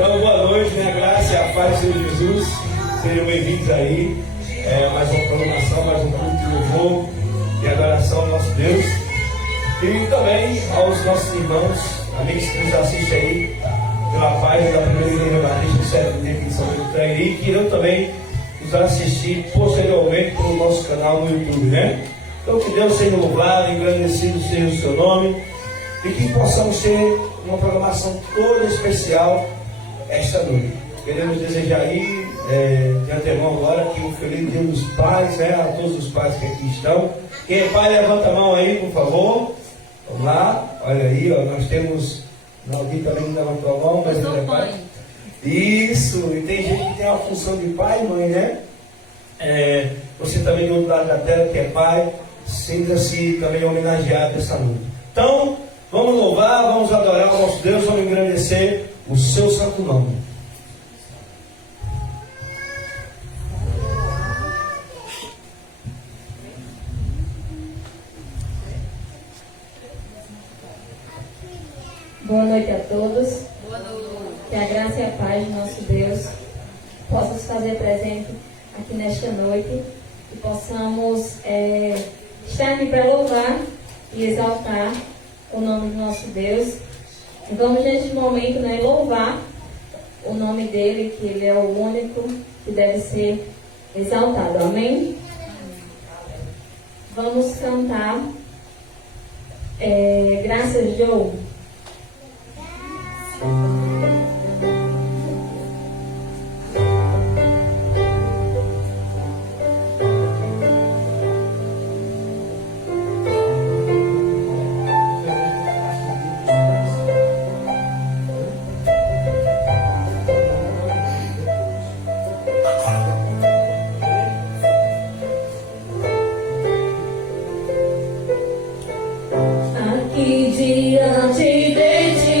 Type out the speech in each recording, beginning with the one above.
Então, boa noite, né? Graça e a paz de Jesus. Sejam bem-vindos aí. Mais uma programação, mais um culto de louvor e adoração ao nosso Deus. E também aos nossos irmãos, amigos que nos assistem aí pela página da Primeira Igreja Batista do Sétimo Dia aqui em São Pedro do Trairi, que irão também nos assistir posteriormente pelo nosso canal no YouTube, né? Então, que Deus seja louvado, engrandecido seja o seu nome e que possamos ter uma programação toda especial esta noite. Queremos desejar aí, de antemão agora, que um feliz Dia dos Pais, né? A todos os pais que aqui estão. Quem é pai, levanta a mão aí, por favor. Vamos lá, olha aí, ó, nós temos. Alguém também não levantou a mão, mas ele é pai. Isso, e tem gente que tem a função de pai e mãe, né? Você também do outro lado da tela que é pai, sinta-se também homenageado essa noite. Então, vamos louvar, vamos adorar o nosso Deus, vamos engrandecer o seu santo nome. Boa noite a todos. Boa noite. Que a graça e a paz de nosso Deus possa se fazer presente aqui nesta noite e possamos estar aqui para louvar e exaltar o nome do nosso Deus. E vamos neste momento, né, louvar o nome dele, que ele é o único que deve ser exaltado. Amém? Vamos cantar Graças, Joe. Aqui diante de ti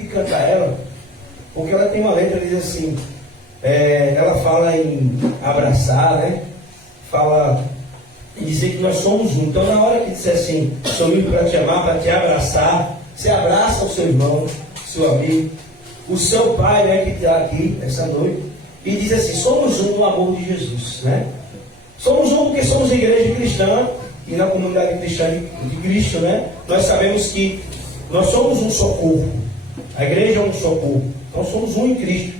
que cantar ela, porque ela tem uma letra que diz assim, ela fala em abraçar, né? Fala em dizer que nós somos um. Então na hora que disser assim, sou livre para te amar, para te abraçar, você abraça o seu irmão, seu amigo, o seu pai, né, que está aqui essa noite, e diz assim, somos um no amor de Jesus, né? Somos um porque somos igreja cristã, e na comunidade cristã de Cristo, né? Nós sabemos que nós somos um só corpo, a igreja é um só corpo, nós somos um em Cristo.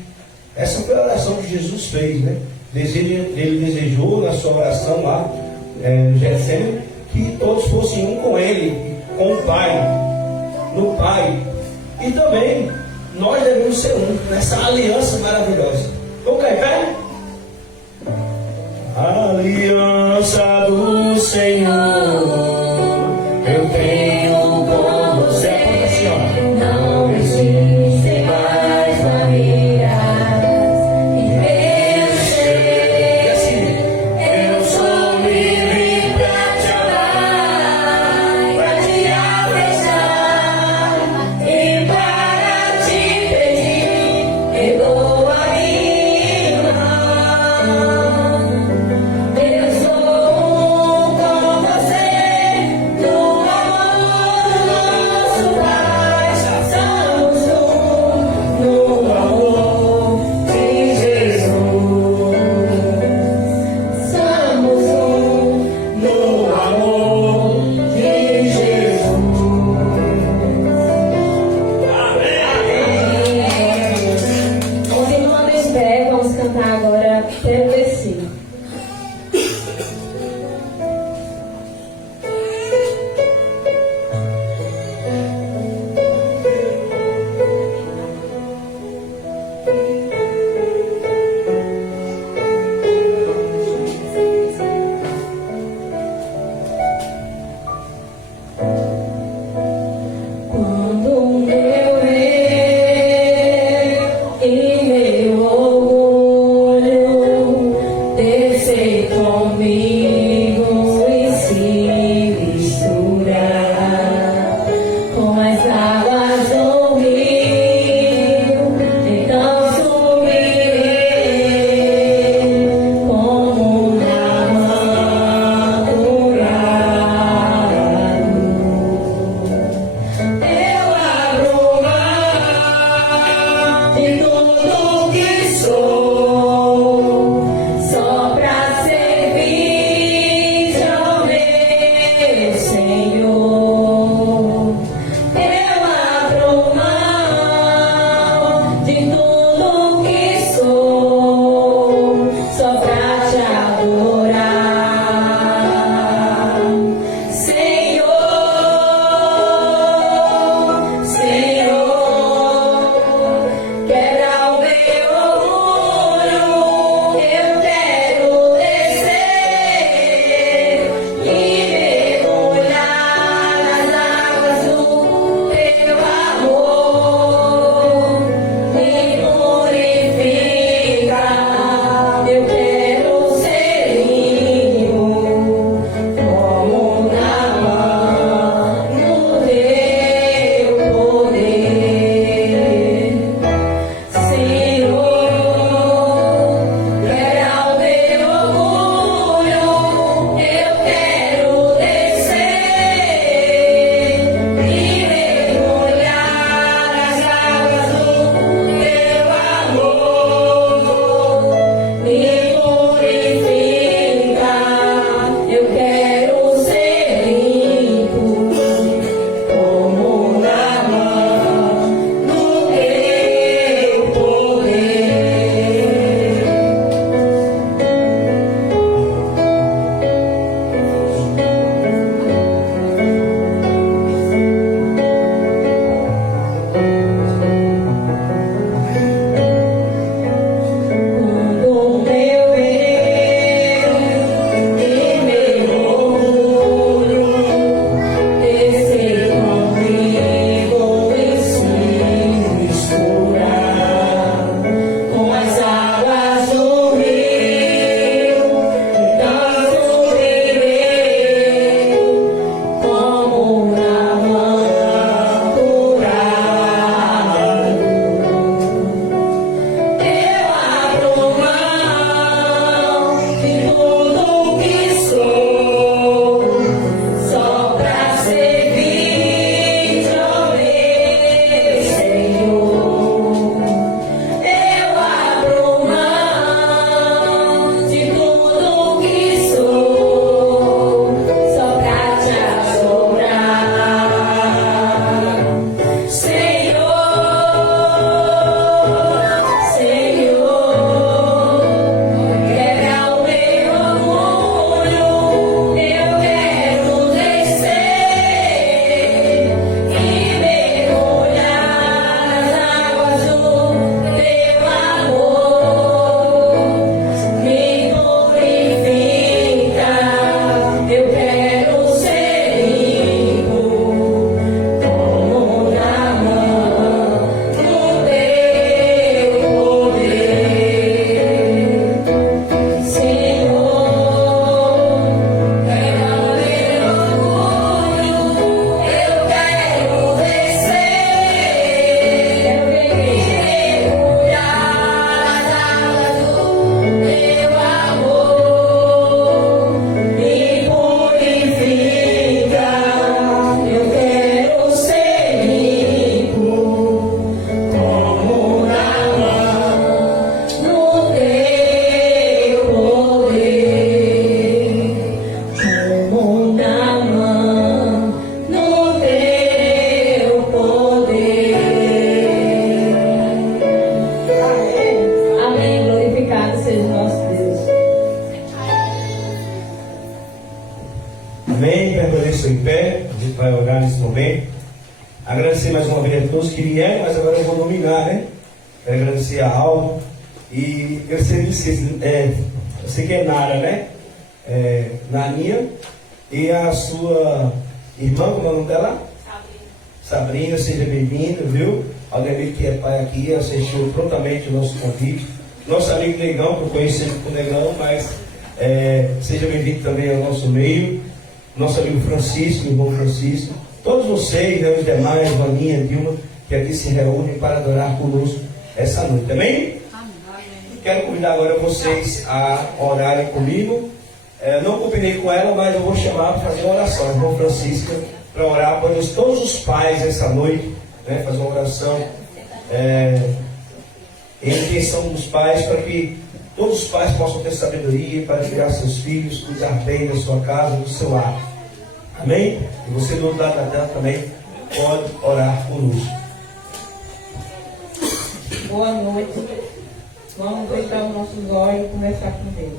Essa foi a oração que Jesus fez, né? Ele desejou na sua oração lá, no Getsemane, que todos fossem um com Ele, com o Pai, no Pai. E também nós devemos ser um nessa aliança maravilhosa. Vamos cair pé? Aliança do Senhor, eu tenho com você. Assim, ó. Não existem mais barreiras. Eu sou livre pra te amar, pra te abraçar e para te pedir, perdoa-me. momento. Agradecer mais uma vez a todos que vieram, mas agora eu vou nominar, né? Quero agradecer a Aldo. E eu sei que é Nara, né? Naninha. E a sua irmã, como é o nome dela? Sabrina, seja bem-vinda, viu? Aldemir, que é pai aqui, assistiu prontamente o nosso convite. Nosso amigo Negão, que eu conheci o Negão, mas seja bem-vindo também ao nosso meio. Nosso amigo Francisco, irmão Francisco. Todos vocês, né, os demais, Vaninha, Dilma, que aqui se reúnem para adorar conosco essa noite. Amém? Quero convidar agora vocês a orarem comigo. Não combinei com ela, mas eu vou chamar para fazer uma oração. Irmão Francisco, para orar por todos os pais essa noite, né, fazer uma oração em intenção dos pais, para que todos os pais possam ter sabedoria para criar seus filhos, cuidar bem da sua casa, do seu lar. Amém? E você do outro lado da tela também pode orar conosco. Boa noite. Vamos fechar os nossos olhos e começar com Deus.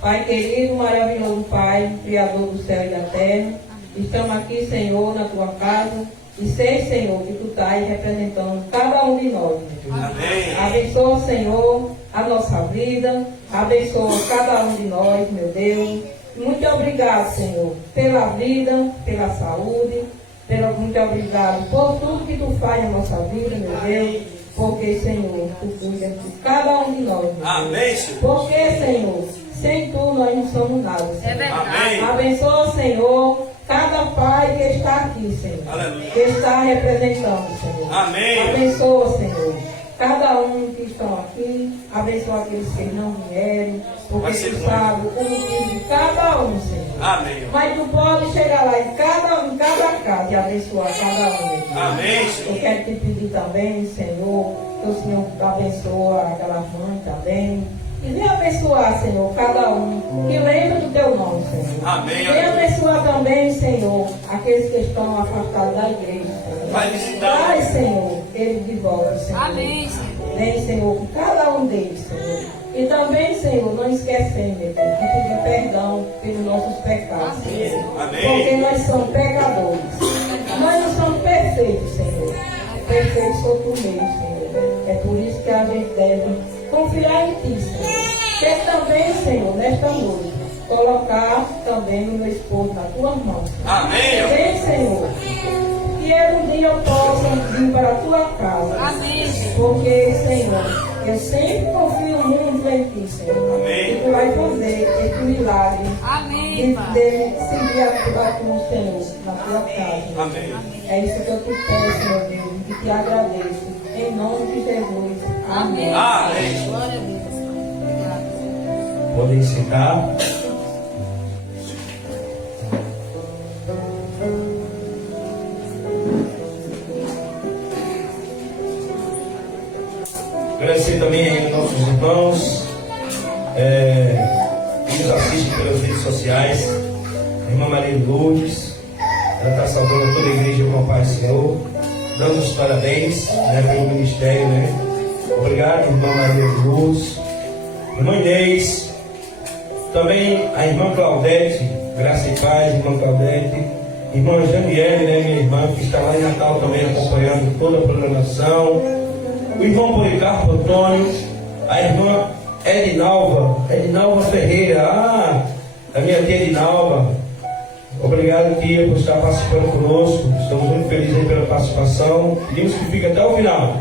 Pai querido, maravilhoso Pai, Criador do céu e da terra, estamos aqui, Senhor, na tua casa, e sei, Senhor, que tu estás representando cada um de nós. Amém. Abençoa, Senhor, a nossa vida, abençoa cada um de nós, meu Deus. Muito obrigado, Senhor, pela vida, pela saúde, muito obrigado por tudo que tu faz na nossa vida, meu Deus, porque, Senhor, tu cuida de cada um de nós. Amém, Senhor. Porque, Senhor, sem tu nós não somos nada, Senhor. É verdade. Amém. Abençoa, Senhor, cada pai que está aqui, Senhor. Aleluia. Que está representando, Senhor. Amém. Abençoa, Senhor, cada um que estão aqui. Abençoa aqueles que não vieram. Porque tu sabe o motivo de cada um, Senhor. Amém. Mas tu pode chegar lá em cada casa e abençoar cada um. Senhor. Amém, Senhor. Eu quero te pedir também, Senhor, que o Senhor abençoa aquela mãe também. E vem abençoar, Senhor, cada um que lembra do teu nome, Senhor. Amém. Vem abençoar também, Senhor, aqueles que estão afastados da igreja, Senhor. Vai visitar. Traz, Senhor, eles de volta, Senhor. Amém, Senhor. Vem, Senhor, com cada um deles, Senhor. E também, Senhor, não esquecendo, meu Deus, de pedir perdão pelos nossos pecados, Senhor. Amém. Porque nós somos pecadores. Nós não somos perfeitos, Senhor. Perfeito sou tu mesmo, Senhor. É por isso que a gente deve confiar em ti, Senhor. Quer também, Senhor, nesta noite, colocar também o meu esposo na tua mão. Amém. Vem, Senhor, que ele um dia possa vir para a tua casa. Amém, Senhor. Porque, Senhor, eu sempre confio muito em ti, Senhor. Amém. E tu vai fazer esse milagre Amém, Pai. de seguir a tua Senhor na tua casa. Amém. É isso que eu te peço, meu Deus, e te agradeço. Em nome de Jesus. Amém. Amém. Glória a Deus. Obrigada. Podem sentar. Agradecer também aos nossos irmãos que nos assistem pelas redes sociais. A irmã Maria Lourdes, ela está salvando toda a igreja com a paz do Senhor, dando os parabéns, né, pelo ministério, né? Obrigado, irmã Maria Lourdes. Irmã Inês, também a irmã Claudete, graça e paz, irmã Claudete. Irmã Janiele, né, minha irmã, que está lá em Natal também acompanhando toda a programação. O irmão Policarpo Antônio, a irmã Edinalva Ferreira, a minha tia Edinalva. Obrigado, tia, por estar participando conosco. Estamos muito felizes aí pela participação. Pedimos que fique até o final.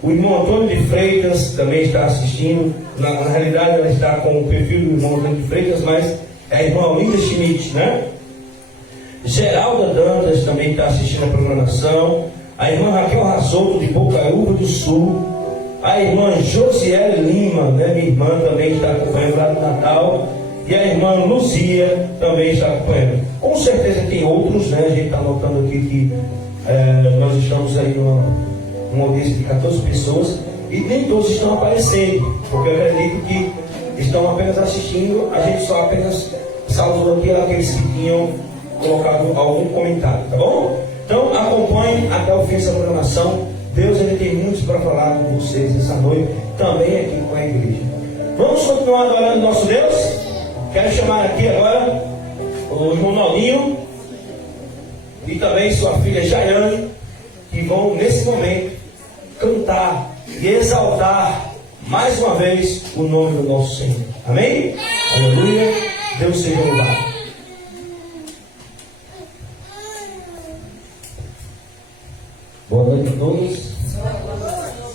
O irmão Antônio de Freitas também está assistindo. Na realidade, ela está com o perfil do irmão Antônio de Freitas, mas é a irmã Olinda Schmidt, né? Geralda Dantas também está assistindo a programação. A irmã Raquel Rassolto, de Bocaiúva do Sul. A irmã Josiele Lima, né, minha irmã, também está acompanhando lá do Natal. E a irmã Luzia também está acompanhando. Com certeza tem outros, né? A gente está notando aqui que nós estamos aí numa audiência de 14 pessoas. E nem todos estão aparecendo, porque eu acredito que estão apenas assistindo. A gente só apenas salvou aqui aqueles que tinham colocado algum comentário, tá bom? Então acompanhe até o fim dessa programação. Deus, ele tem muitos para falar com vocês essa noite, também aqui com a igreja. Vamos continuar adorando nosso Deus? Quero chamar aqui agora o irmão Nolinho. e também sua filha Jaiane, que vão nesse momento cantar e exaltar mais uma vez o nome do nosso Senhor. Amém? Aleluia. Deus seja louvado. Boa noite a todos.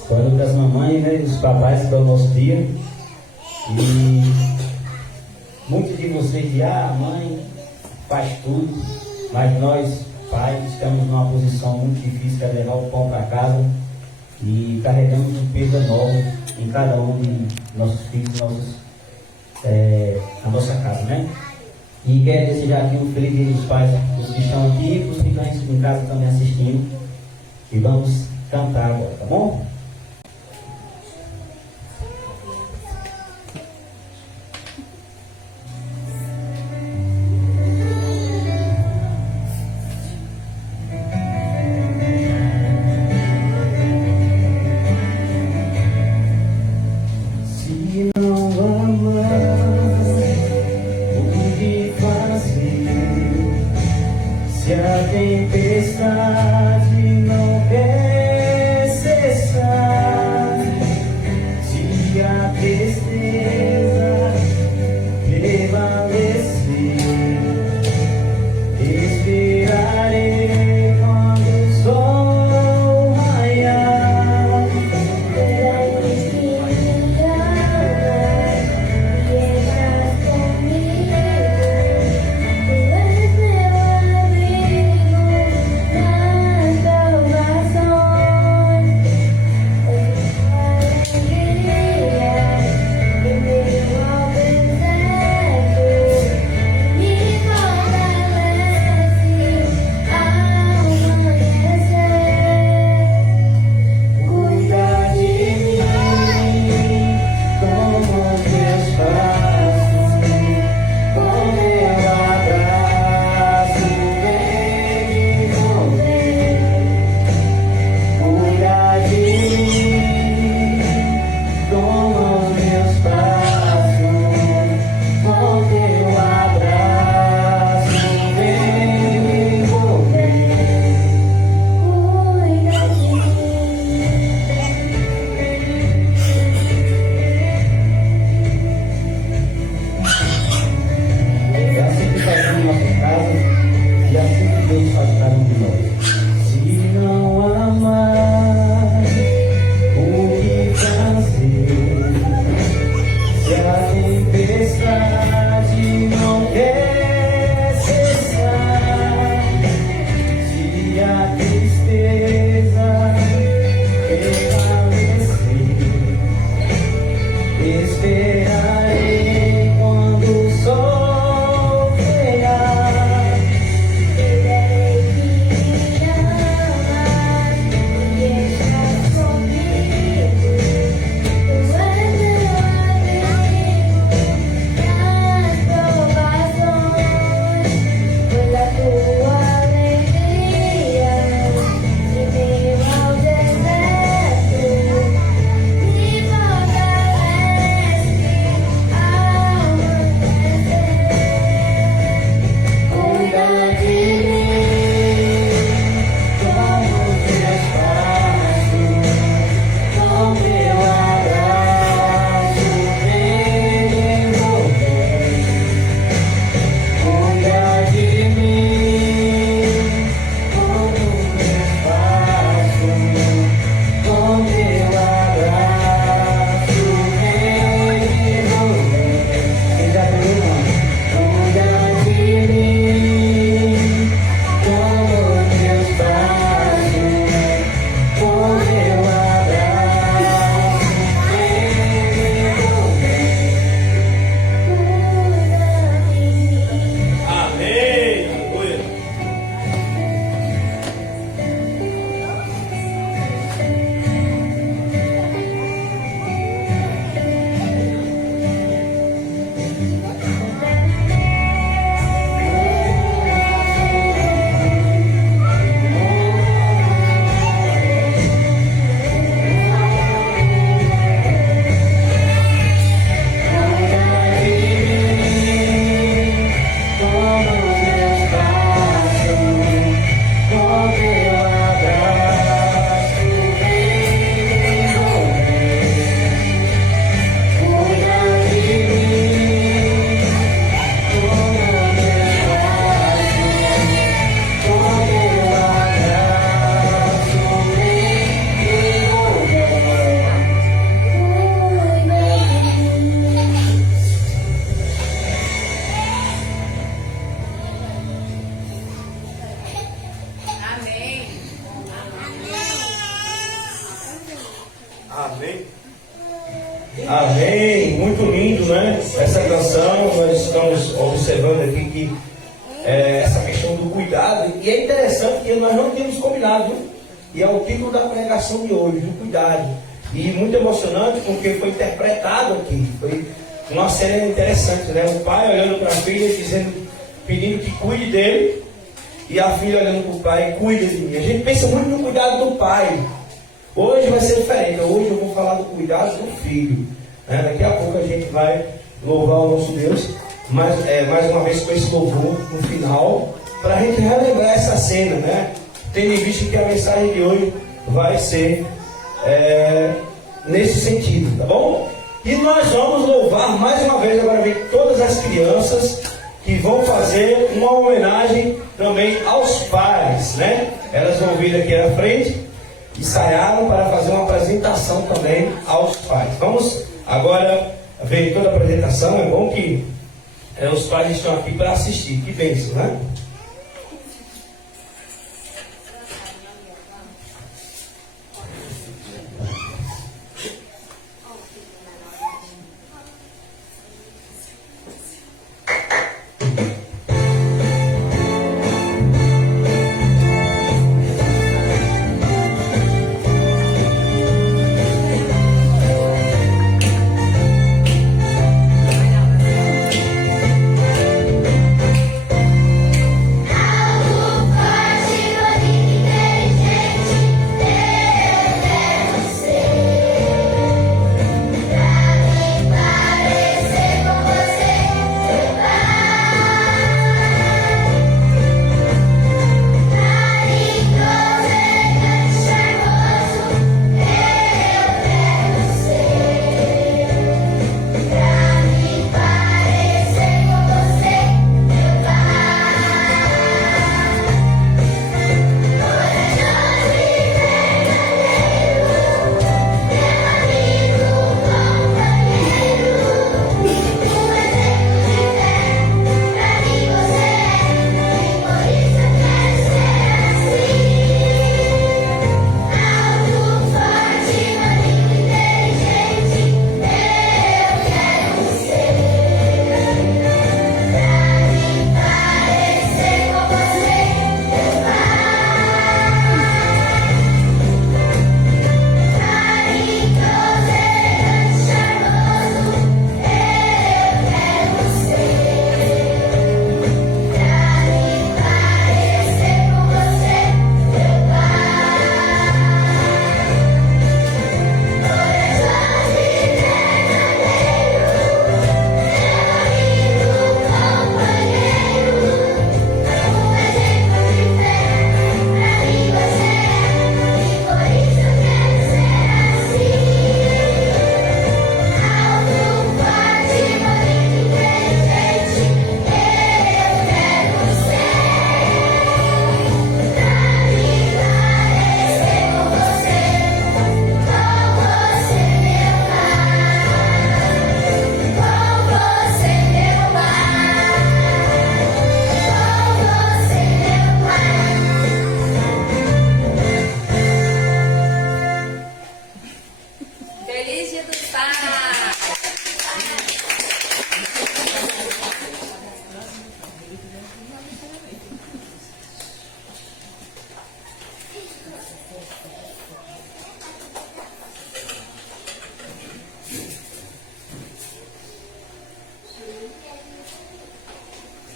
Boa noite às mamães, né, e os papais que é o nosso dia. E muitos de vocês dizem, a mãe faz tudo, mas nós, pais, estamos numa posição muito difícil, que é levar o pão para casa e carregamos um peso enorme em cada um de nossos filhos, a nossa casa, né? E quero desejar aqui um feliz dia dos pais, os que estão aqui e os que estão em casa também assistindo. E vamos cantar agora, tá bom? Se não amar, o que fazer? Se a tempestade não quer cessar, se a tristeza prevalecer, esperarei quando o sol raiar. Verás que me amas e estás comigo. Tu és meu abrigo nas provações. És alegria em meio ao deserto. Me fortalece ao amanhecer. Cuida de mim como teus braços, com teu abraço vem me envolver. Cuida de mim como teus braços, com teu abraço vem me envolver. Cuida de mim. É assim que fazemos nossa casa e assim que Deus faz cada um de nós. Se não amar, o que fazer? Se a tempestade não quer cessar, se a tristeza prevalecer, esperarei quando o sol raiar. Verei que me amas e estás comigo. Tu és meu abrigo nas provações. Pois a tua alegria em meio ao deserto me fortalece Amém. Amém. Muito lindo, né? Essa canção, nós estamos observando aqui que essa questão do cuidado. E é interessante que nós não tínhamos combinado, né? E é o título da pregação de hoje, do cuidado. E muito emocionante porque foi interpretado aqui. Foi uma cena interessante, né? O pai olhando para a filha pedindo que cuide dele. E a filha olhando para o pai, cuida de mim. A gente pensa muito no cuidado do pai. Hoje vai ser diferente. Hoje eu vou falar do cuidado do filho. Daqui a pouco a gente vai louvar o nosso Deus. Mais uma vez com esse louvor no final. Para a gente relembrar essa cena, né? Tendo em vista que a mensagem de hoje vai ser nesse sentido, tá bom? E nós vamos louvar mais uma vez. Agora vem todas as crianças que vão fazer uma homenagem também aos pais, né? Elas vão vir aqui à frente, ensaiaram para fazer uma apresentação também aos pais. Vamos agora ver toda a apresentação. É bom que os pais estão aqui para assistir. Que bênção, né?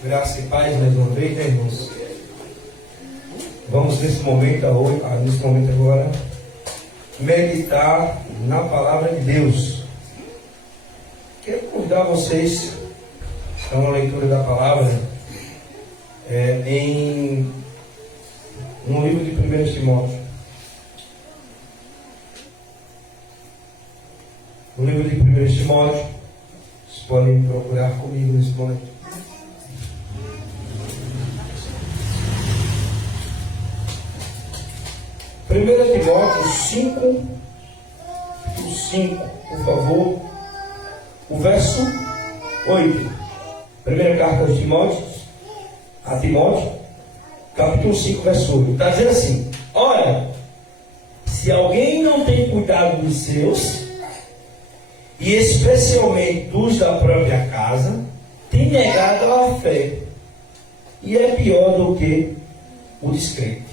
Graça e paz mais uma vez, né, irmãos? Vamos nesse momento agora meditar na palavra de Deus. Quero convidar vocês a uma leitura da palavra no livro de 1 Timóteo. No livro de 1 Timóteo, vocês podem procurar comigo nesse momento. 1 Timóteo 5, por favor, o verso 8. Primeira carta de Timóteo, a Timóteo, capítulo 5, verso 8. Está dizendo assim: ora, se se alguém não tem cuidado dos seus, e especialmente dos da própria casa, tem negado a fé, e é pior do que o descrente.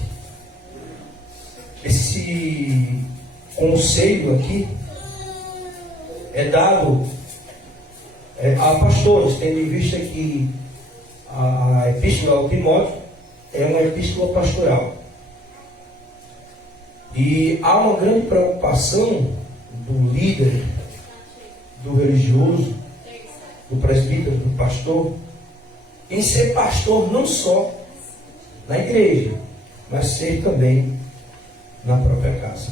Esse conselho aqui é dado a pastores, tendo em vista que a epístola ao Timóteo é uma epístola pastoral. E há uma grande preocupação do líder, do religioso, do presbítero, do pastor, em ser pastor não só na igreja, mas ser também na própria casa.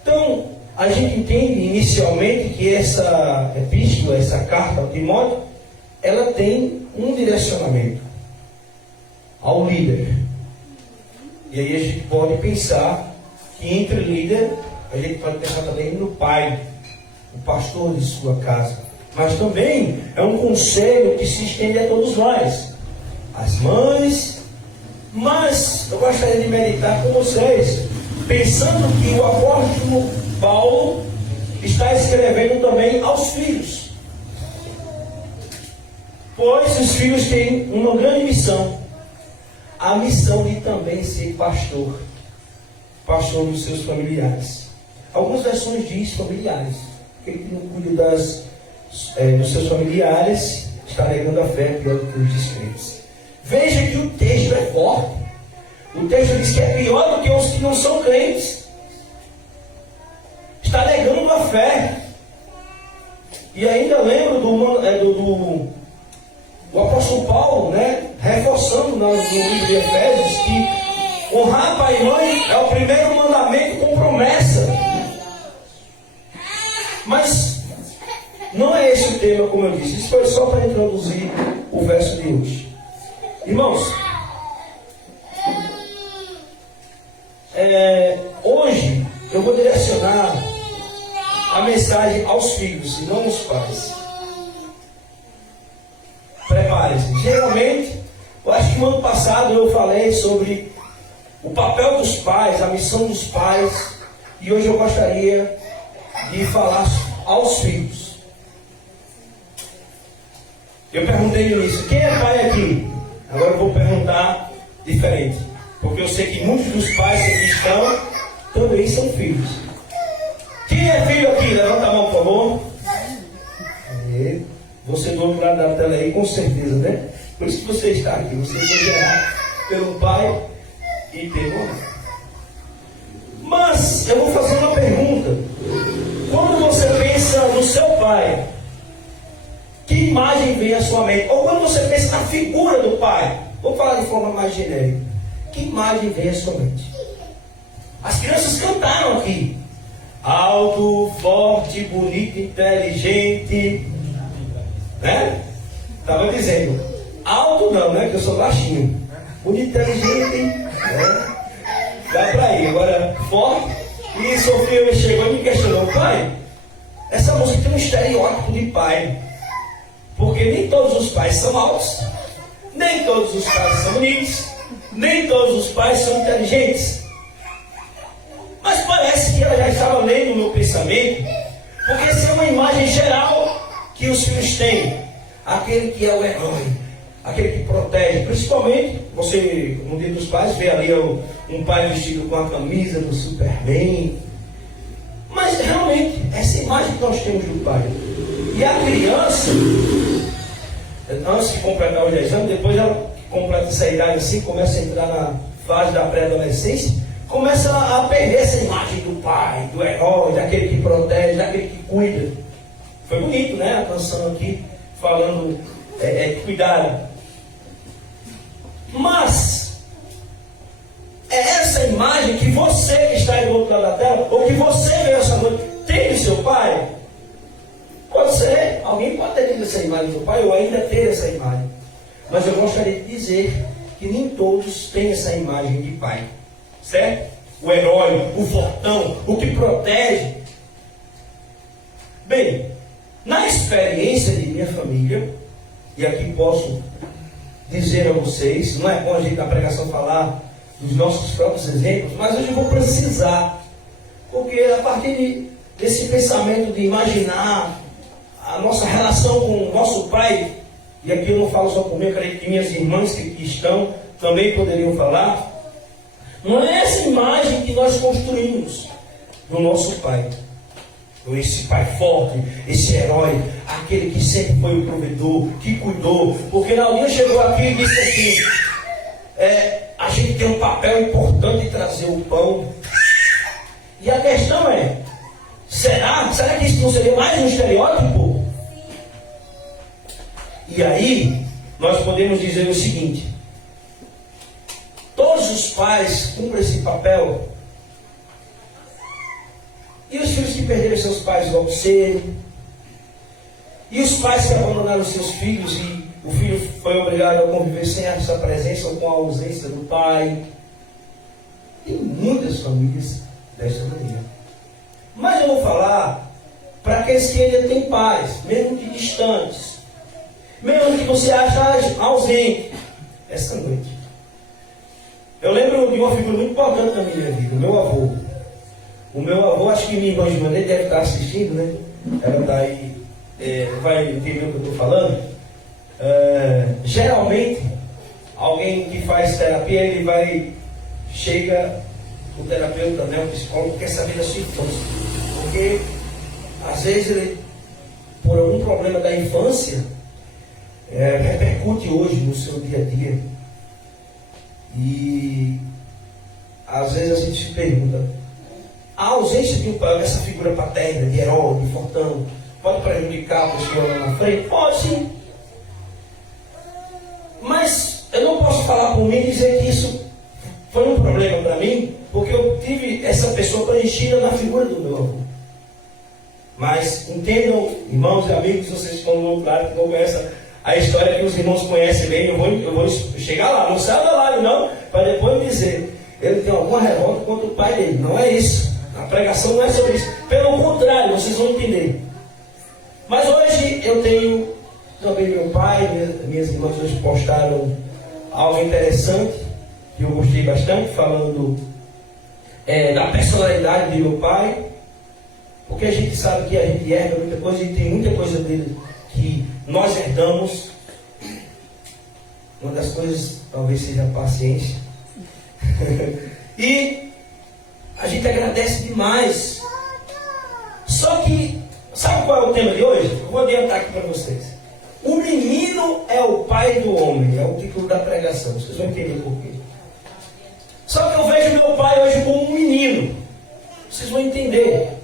Então, a gente entende inicialmente que essa epístola, essa carta ao Timóteo, ela tem um direcionamento ao líder. E aí a gente pode pensar que entre líder, a gente pode pensar também no pai, o pastor de sua casa. Mas também é um conselho que se estende a todos nós, as mães. Mas eu gostaria de meditar com vocês, pensando que o apóstolo Paulo está escrevendo também aos filhos. Pois os filhos têm uma grande missão, a missão de também ser pastor dos seus familiares. Algumas versões diz familiares. Aquele que não cuida dos seus familiares está negando a fé pior do que os descrentes. Veja que o texto é forte. O texto diz que é pior do que os que não são crentes. Está negando a fé. E ainda lembro do apóstolo Paulo, né, reforçando no livro de Efésios que honrar pai e mãe é o primeiro mandamento com promessa. Mas não é esse o tema, como eu disse. Isso foi só para introduzir o verso de hoje. Irmãos, hoje eu vou direcionar a mensagem aos filhos e não aos pais. Prepare-se. Geralmente, eu acho que no ano passado eu falei sobre o papel dos pais, a missão dos pais, e hoje eu gostaria de falar aos filhos. Eu perguntei no início, quem é pai aqui? Agora eu vou perguntar diferente, porque eu sei que muitos dos pais que aqui estão também são filhos. Quem é filho aqui? Levanta a mão, por favor. Você do outro lado da tela aí, com certeza, né? Por isso que você está aqui. Você foi gerado pelo pai e pelo mãe. Mas eu vou fazer uma pergunta. Quando você pensa no seu pai, que imagem vem à sua mente? Ou quando você pensa na figura do pai, vou falar de forma mais genérica, que imagem vem à sua mente? As crianças cantaram aqui: alto, forte, bonito, inteligente, né? Estava dizendo, alto não, né? Que eu sou baixinho. Bonito, inteligente, né? Dá para ir. Agora, forte. E Sofia me chegou e me questionou: pai, essa música tem um estereótipo de pai. Porque nem todos os pais são altos, nem todos os pais são bonitos, nem todos os pais são inteligentes. Mas parece que ela já estava lendo o meu pensamento, porque essa é uma imagem geral que os filhos têm. Aquele que é o herói, aquele que protege. Principalmente, você, no dia dos pais, vê ali um pai vestido com a camisa do Superman. Mas realmente, essa imagem que nós temos do pai. E a criança, antes de completar os 10 anos, depois ela completa essa idade assim, começa a entrar na fase da pré-adolescência, começa a perder essa imagem do pai, do herói, daquele que protege, daquele que cuida. Foi bonito, né? A canção aqui falando de cuidado. Mas é essa imagem que você que está aí do outro lado da tela, ou que você vê essa noite, tem do seu pai? Pode ser, alguém pode ter tido essa imagem do pai, ou ainda ter essa imagem. Mas eu gostaria de dizer que nem todos têm essa imagem de pai. Certo? O herói, o fortão, o que protege. Bem, na experiência de minha família, e aqui posso dizer a vocês, não é bom a gente na pregação falar dos nossos próprios exemplos, mas hoje eu vou precisar, porque a partir desse pensamento de imaginar a nossa relação com o nosso Pai, e aqui eu não falo só por mim, eu acredito que minhas irmãs que estão também poderiam falar, não é essa imagem que nós construímos do nosso Pai. Esse pai forte, esse herói, aquele que sempre foi o provedor, que cuidou. Porque Naldinho chegou aqui e disse assim, a gente tem um papel importante de trazer o pão. E a questão é, será que isso não seria mais um estereótipo? E aí, nós podemos dizer o seguinte, todos os pais cumprem esse papel. E os filhos que perderam seus pais logo cedo? E os pais que abandonaram seus filhos e o filho foi obrigado a conviver sem essa presença ou com a ausência do pai? Tem muitas famílias desta maneira. Mas eu vou falar para aqueles que ainda têm pais, mesmo que distantes, mesmo que você acha ausente, esta noite. Eu lembro de uma figura muito importante na minha vida, o meu avô. O meu avô, acho que minha irmã Joanete deve estar assistindo, né? Ela está aí, vai entender o que eu estou falando. Geralmente, alguém que faz terapia, chega o terapeuta, né, o psicólogo, quer saber da sua infância. Porque, às vezes, ele, por algum problema da infância, repercute hoje no seu dia a dia. E, às vezes, a gente se pergunta, a ausência de um pai, dessa figura paterna, de herói, de fortão, pode prejudicar a pessoa lá na frente? Pode sim. Mas eu não posso falar por mim e dizer que isso foi um problema para mim, porque eu tive essa pessoa preenchida na figura do meu avô. Mas entendam, irmãos e amigos, vocês estão no lugar que não conhecem a história que os irmãos conhecem bem, eu vou chegar lá, não saio da live não, para depois dizer, ele tem alguma revolta contra o pai dele. Não é isso. A pregação não é sobre isso. Pelo contrário, vocês vão entender. Mas hoje eu tenho também meu pai, minhas irmãs hoje postaram algo interessante, que eu gostei bastante, falando da personalidade de meu pai, porque a gente sabe que a gente herda muita coisa e tem muita coisa dele que nós herdamos. Uma das coisas talvez seja a paciência. E a gente agradece demais. Só que, sabe qual é o tema de hoje? Eu vou adiantar aqui para vocês. O menino é o pai do homem. É o título da pregação. Vocês vão entender por quê. Só que eu vejo meu pai hoje como um menino. Vocês vão entender.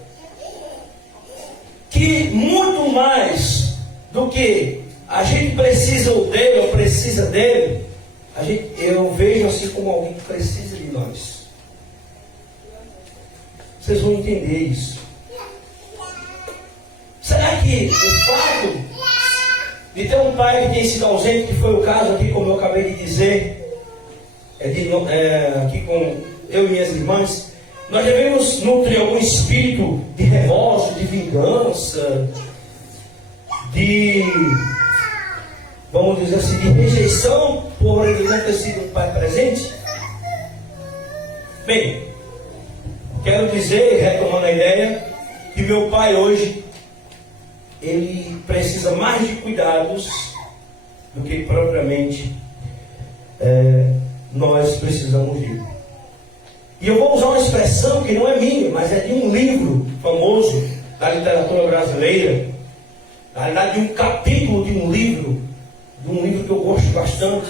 Que muito mais do que a gente precisa dele ou precisa dele, eu vejo assim como alguém que precisa de nós. Vocês vão entender isso. Será que o fato de ter um pai que tem sido ausente, que foi o caso aqui, como eu acabei de dizer, aqui com eu e minhas irmãs, nós devemos nutrir algum espírito de remorso, de vingança, vamos dizer assim, de rejeição por ele não ter sido um pai presente? Bem, quero dizer, retomando a ideia, que meu pai hoje, ele precisa mais de cuidados do que propriamente nós precisamos dele. E eu vou usar uma expressão que não é minha, mas é de um livro famoso da literatura brasileira, na realidade de um capítulo de um livro que eu gosto bastante,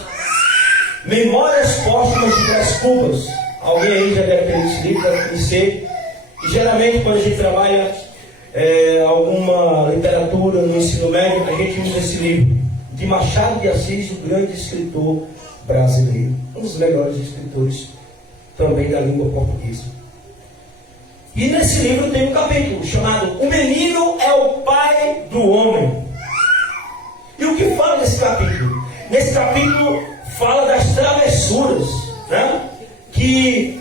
Memórias Póstumas de Brás Cubas. Alguém aí já deve ter esse livro, deve conhecer. E geralmente quando a gente trabalha alguma literatura no ensino médio, a gente usa esse livro de Machado de Assis, o grande escritor brasileiro, um dos melhores escritores também da língua portuguesa. E nesse livro tem um capítulo chamado O Menino é o Pai do Homem. E o que fala nesse capítulo? Nesse capítulo fala das travessuras, né? Que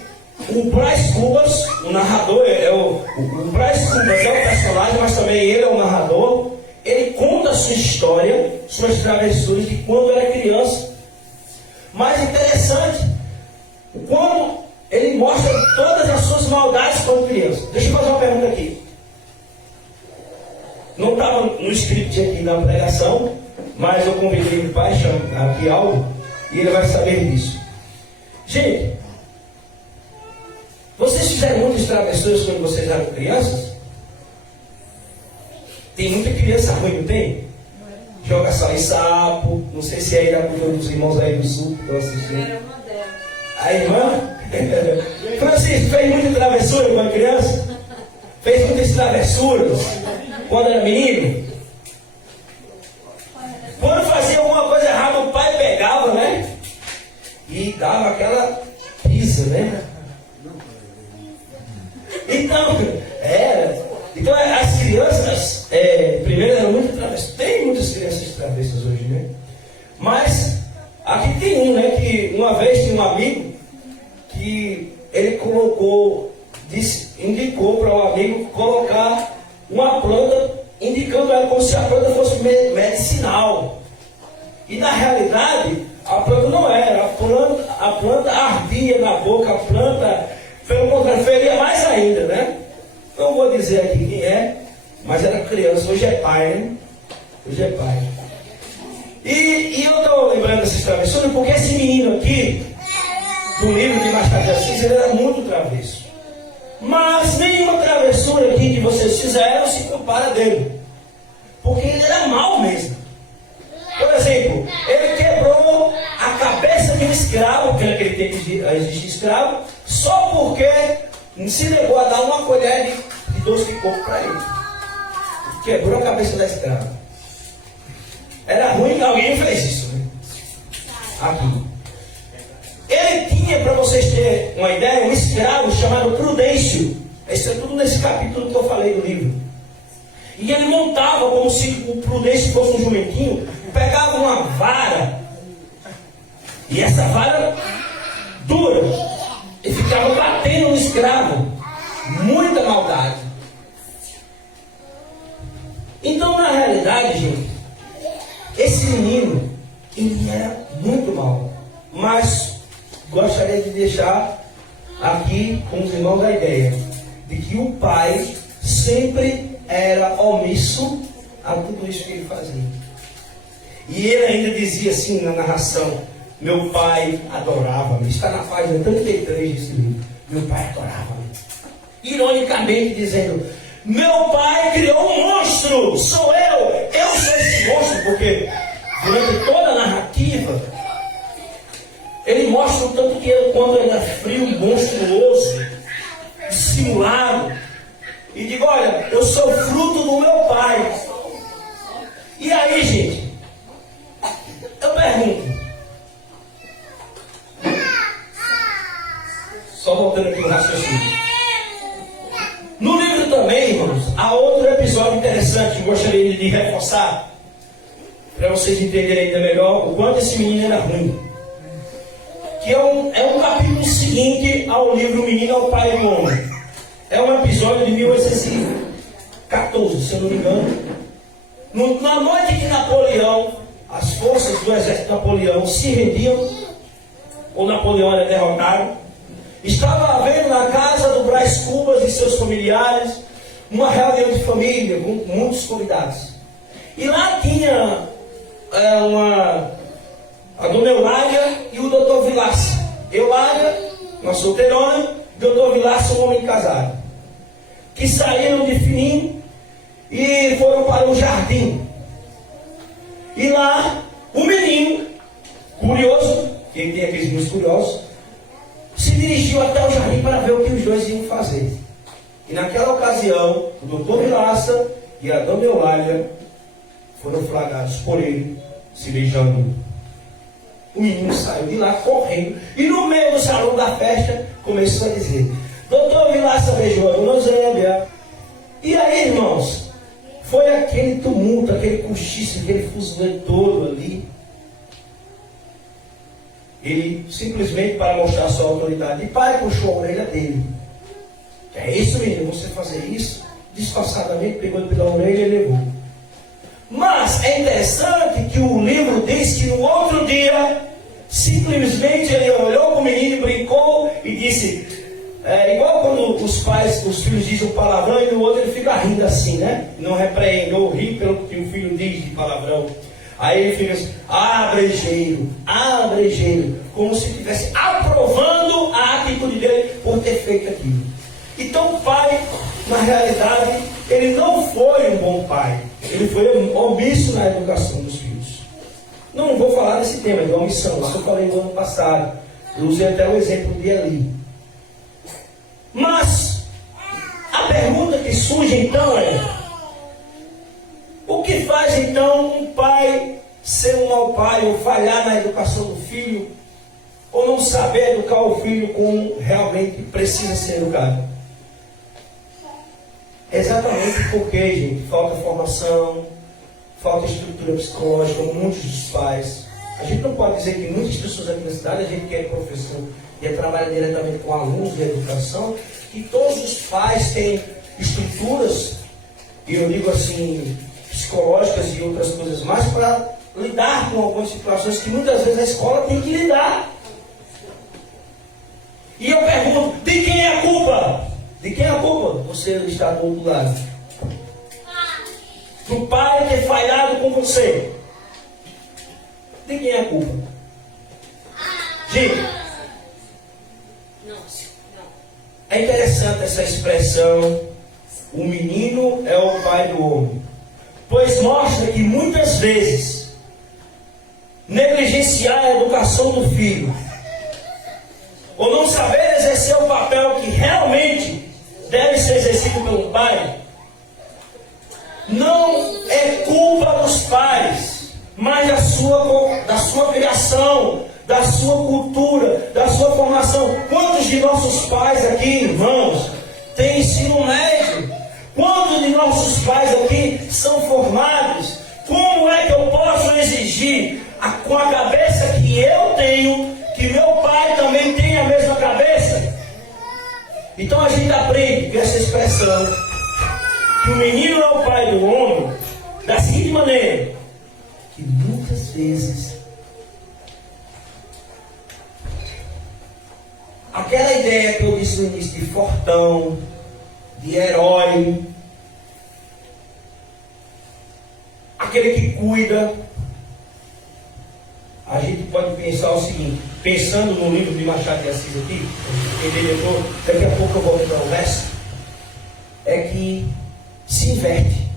o Brás Cubas, o narrador, o Brás Cubas é o personagem, mas também ele é o narrador. Ele conta a sua história, suas travessuras de quando era criança. Mais interessante, quando ele mostra todas as suas maldades quando criança. Deixa eu fazer uma pergunta aqui. Não estava no script aqui na pregação, mas eu convidei o pai, chama aqui algo, e ele vai saber disso. Gente, vocês fizeram muitas travessuras quando vocês eram crianças? Tem muita criança ruim, não tem? Joga sal e sapo. Não sei se aí da cultura dos irmãos aí do sul que estão assistindo. Era uma delas. A irmã? Francisco, fez muita travessura quando criança? Fez muitas travessuras quando era menino? Quando fazia alguma coisa errada, o pai pegava, né? E dava aquela pisa, né? Então as crianças, primeiro eram muito travessas. Tem muitas crianças travessas hoje, né? Mas aqui tem um, né? Que uma vez tinha um amigo que ele indicou para um amigo colocar uma planta, indicando ela como se a planta fosse medicinal. E na realidade, a planta não era. A planta ardia na boca, a planta, pelo contrário, feria mais ainda, né? Não vou dizer aqui quem é, mas era criança, hoje é pai, né? Hoje é pai. E eu estou lembrando dessas travessuras porque esse menino aqui, do livro de Machado de Assis, ele era muito travesso. Mas nenhuma travessura aqui que vocês fizeram se compara dele. Porque ele era mau mesmo. Por exemplo, ele quebrou a cabeça de um escravo, porque naquele tempo existia escravo, só porque se negou a dar uma colher de doce de coco para ele. Quebrou a cabeça da escrava. Era ruim, alguém fez isso, né? Aqui. Ele tinha, para vocês terem uma ideia, um escravo chamado Prudêncio. Isso é tudo nesse capítulo que eu falei do livro. E ele montava como se o Prudêncio fosse um jumentinho, pegava uma vara, e essa vara dura, e ficava batendo no escravo. Muita maldade. Então, na realidade, gente, esse menino, ele era muito mau. Mas gostaria de deixar aqui com os irmãos a ideia de que o pai sempre era omisso a tudo isso que ele fazia. E ele ainda dizia assim na narração: meu pai adorava-me. Está na página 33 desse livro. Meu pai adorava-me. Ironicamente dizendo: meu pai criou um monstro, sou eu sou esse monstro, porque durante toda a narrativa ele mostra o tanto que ele, quando ele era frio, monstruoso, dissimulado, e digo: olha, eu sou fruto do meu pai. E aí, gente, eu pergunto, só voltando aqui no raciocínio, no livro também, irmãos, há outro episódio interessante que eu gostaria de reforçar, para vocês entenderem ainda melhor o quanto esse menino era ruim. Que é um capítulo seguinte ao livro Menino ao Pai do Homem. É um episódio de 1814, se eu não me engano. Na noite que Napoleão, as forças do exército de Napoleão se rendiam, ou Napoleão era derrotado, estava havendo na casa do Brás Cubas e seus familiares uma reunião de família com muitos convidados. E lá tinha a dona Eulália e o doutor Vilaça. Eulália, uma solteirona, doutor Vilaça, um homem casado, que saíram de fininho e foram para um jardim. E lá, o menino, curioso, quem tem aqueles meninos curiosos, se dirigiu até o jardim para ver o que os dois iam fazer. E naquela ocasião, o doutor Vilaça e a dona Eulália foram flagrados por ele, se beijando. O menino saiu de lá correndo, e no meio do salão da festa começou a dizer: doutor Vilaça beijou a dona Zébia. E aí, irmãos, foi aquele tumulto, aquele cochicho, aquele fuzuê todo ali. Ele simplesmente, para mostrar sua autoridade de pai, puxou a orelha dele. É isso, menino, você fazer isso? Disfarçadamente pegou ele pela orelha e levou. Mas é interessante que o livro diz que no outro dia simplesmente ele olhou para o menino, brincou e disse, igual quando os filhos dizem um palavrão e o outro ele fica rindo assim, né? Não repreende ou ri pelo que o filho diz de palavrão. Aí ele fica assim, abrejeiro, como se estivesse aprovando a atitude dele por ter feito aquilo. Então o pai, na realidade, ele não foi um bom pai. Ele foi omisso na educação dos filhos. Não vou falar desse tema de omissão, isso eu falei no ano passado. Eu usei até o exemplo de Eli. Mas a pergunta que surge então é: o que faz então um pai ser um mau pai, ou falhar na educação do filho, ou não saber educar o filho como realmente precisa ser educado? Exatamente porque, gente, falta formação, falta estrutura psicológica, muitos dos pais. A gente não pode dizer que muitas pessoas aqui na cidade, a gente que é professor e trabalha diretamente com alunos de educação, que todos os pais têm estruturas, e eu digo assim, psicológicas e outras coisas mais, para lidar com algumas situações que muitas vezes a escola tem que lidar. E eu pergunto, de quem é a culpa? De quem é a culpa? Você está do outro lado. Do pai ter falhado com você. De quem é a culpa? Gente, é interessante essa expressão, o menino é o pai do homem, pois mostra que muitas vezes negligenciar a educação do filho, ou não saber exercer o papel que realmente deve ser exercido pelo pai, não é culpa dos pais, mas da sua criação, da sua cultura, da sua formação. Quantos de nossos pais aqui, irmãos, têm ensino médio? Quantos de nossos pais aqui são formados? Como é que eu posso exigir com a cabeça que eu tenho, que meu pai também tenha a mesma cabeça? Então a gente aprende com essa expressão, que o menino é o pai do homem, da seguinte maneira, que muitas vezes aquela ideia que eu disse no início de fortão, de herói, aquele que cuida, a gente pode pensar o seguinte, pensando no livro de Machado de Assis aqui, daqui a pouco eu vou para o verso, é que se inverte.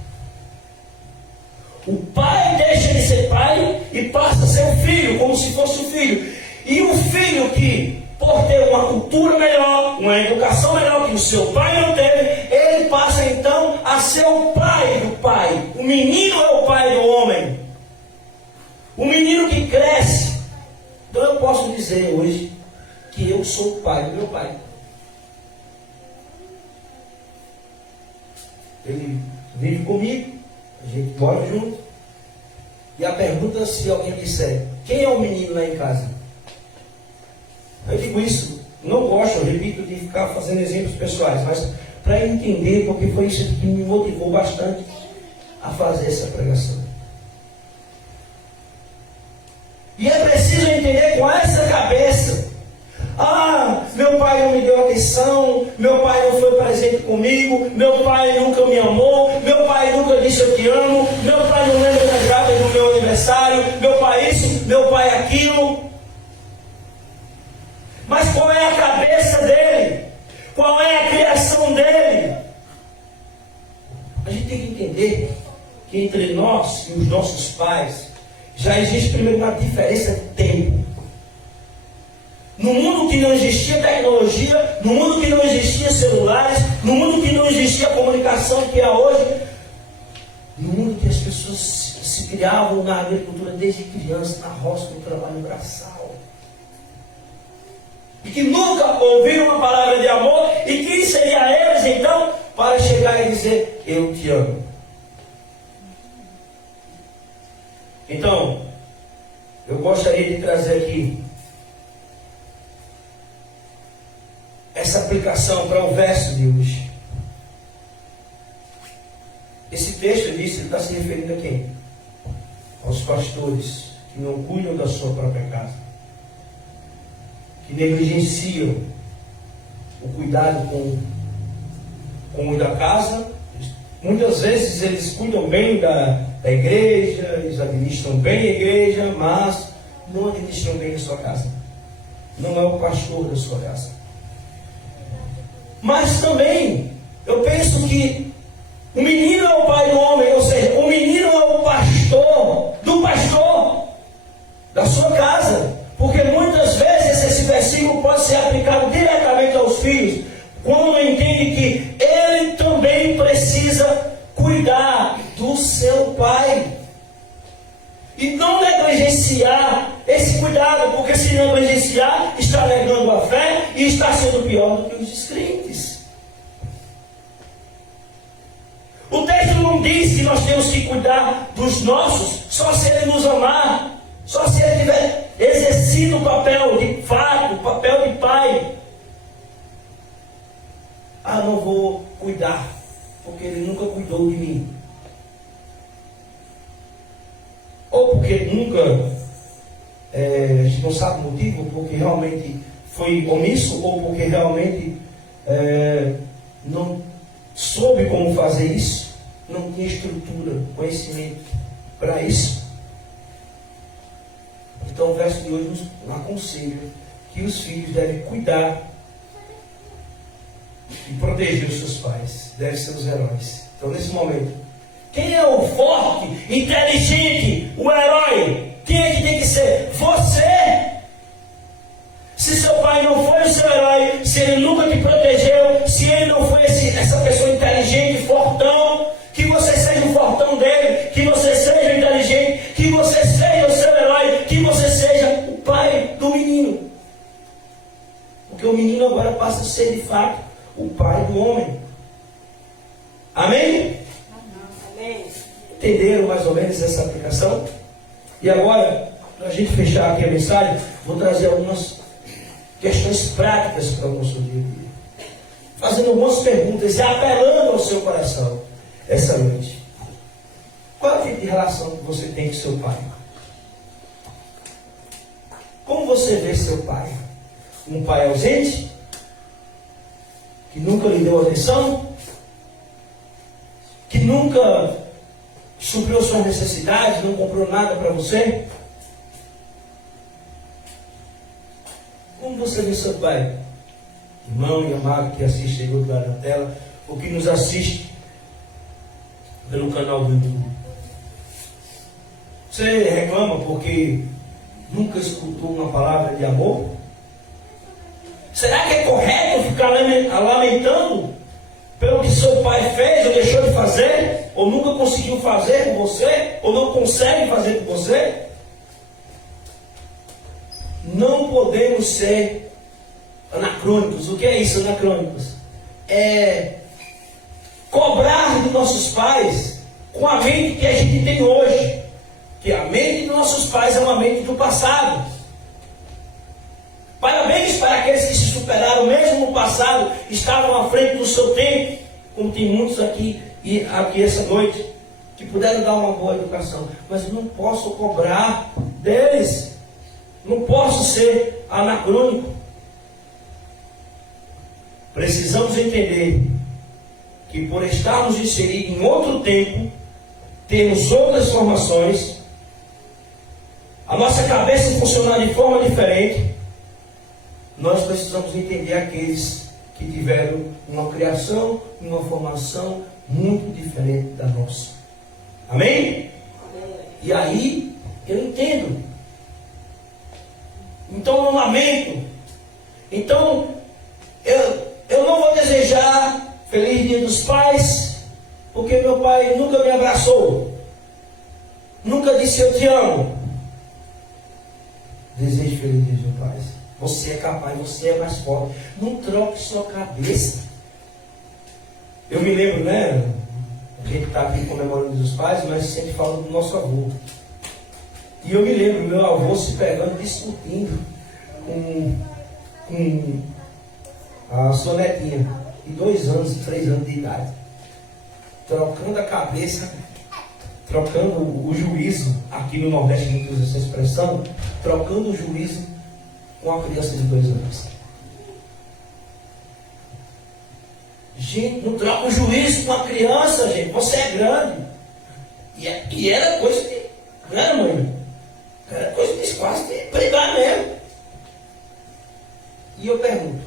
O pai deixa de ser pai e passa a ser o filho, como se fosse o filho. E o filho que, por ter uma cultura melhor, uma educação melhor que o seu pai não teve, ele passa então a ser o pai do pai. O menino é o pai do homem. O menino que cresce. Então eu posso dizer hoje que eu sou o pai do meu pai. Ele vive comigo, a gente mora junto. E a pergunta, se alguém disser, quem é o menino lá em casa? Eu digo isso, não gosto, eu repito, de ficar fazendo exemplos pessoais, mas para entender, porque foi isso que me motivou bastante a fazer essa pregação. E é preciso entender com essa cabeça. Ah, meu pai não me deu atenção, meu pai não foi presente comigo, meu pai nunca me amou, meu pai nunca disse eu te amo, meu pai não lembra das datas do meu aniversário, meu pai isso, meu pai aquilo. Mas qual é a cabeça dele? Qual é a criação dele? A gente tem que entender que entre nós e os nossos pais já existe primeiro uma diferença de tempo. No mundo que não existia tecnologia, no mundo que não existia celulares, no mundo que não existia a comunicação que há hoje, no mundo que as pessoas se criavam na agricultura desde criança, na roça, no trabalho braçal. E que nunca ouviram uma palavra de amor, e quem seria eles então para chegar e dizer, eu te amo. Então, eu gostaria de trazer aqui essa aplicação para o verso de hoje. Esse texto diz, ele está se referindo a quem? Aos pastores que não cuidam da sua própria casa. que negligenciam o cuidado com o da casa. Muitas vezes eles cuidam bem da igreja, eles administram bem a igreja, mas não administram bem a sua casa. Não é o pastor da sua casa. Mas também, eu penso que o menino é o pai do homem, ou seja, o menino é o pastor do pastor da sua casa. Porque muitas vezes esse versículo pode ser aplicado diretamente aos filhos, quando entende que ele também precisa cuidar do seu pai. E não negligenciar esse cuidado, porque se negligenciar, está negando a fé e está sendo pior do que os descrentes. O texto não diz que nós temos que cuidar dos nossos só se ele nos amar, só se ele tiver exercido o papel de fato, o papel de pai. Ah, não vou cuidar, porque ele nunca cuidou de mim. Ou porque nunca, a gente não sabe o motivo, porque realmente foi omisso, ou porque realmente não soube como fazer isso, não tinha estrutura, conhecimento para isso. Então o verso de hoje nos aconselha que os filhos devem cuidar e proteger os seus pais, devem ser os heróis. Então nesse momento, quem é o forte, inteligente, o herói? Quem é que tem que ser? Você! Se seu pai não foi o seu herói, se ele nunca te protegeu, se ele não foi essa pessoa inteligente, fortão, que você seja o fortão dele, que você seja inteligente, que você seja o seu herói, que você seja o pai do menino. Porque o menino agora passa a ser de fato o pai do homem. Amém? Entenderam mais ou menos essa aplicação? E agora, para a gente fechar aqui a mensagem, vou trazer algumas questões práticas para o nosso dia a dia. Fazendo algumas perguntas e apelando ao seu coração essa noite. Qual é o tipo de relação que você tem com seu pai? Como você vê seu pai? Um pai ausente? Que nunca lhe deu atenção? Que nunca supriu suas necessidades, não comprou nada para você? Como você vê seu pai? Irmão e amado que assiste aí do outro lado da tela, ou que nos assiste pelo canal do YouTube. Você reclama porque nunca escutou uma palavra de amor? Será que é correto ficar lamentando pelo que seu pai fez ou deixou de fazer, ou nunca conseguiu fazer com você, ou não consegue fazer com você? Não podemos ser anacrônicos. O que é isso, anacrônicos? É cobrar de nossos pais com a mente que a gente tem hoje. Que a mente dos nossos pais é uma mente do passado. Parabéns para aqueles que se superaram, mesmo no passado, estavam à frente do seu tempo, como tem muitos aqui essa noite, que puderam dar uma boa educação. Mas eu não posso cobrar deles. Não posso ser anacrônico. Precisamos entender que por estarmos inseridos em outro tempo, temos outras formações, a nossa cabeça funcionar de forma diferente, nós precisamos entender aqueles que tiveram uma criação, uma formação muito diferente da nossa. Amém? E aí, eu entendo. Então, não lamento. Então, eu não vou desejar Feliz Dia dos Pais, porque meu pai nunca me abraçou. Nunca disse eu te amo. Desejo Feliz Dia dos Pais. Você é capaz, você é mais forte. Não troque sua cabeça. Eu me lembro, né? A gente está aqui comemorando os pais, mas sempre fala do nosso avô. E eu me lembro, meu avô se pegando, discutindo com a sua netinha, de 2 anos, 3 anos de idade. Trocando a cabeça, trocando o juízo. Aqui no Nordeste a gente usa essa expressão, trocando o juízo com uma criança de 2 anos? Gente, não troca o juízo com a criança, gente. Você é grande. E era coisa de... Não era, mãe? Era coisa de quase de brigar mesmo. E eu pergunto,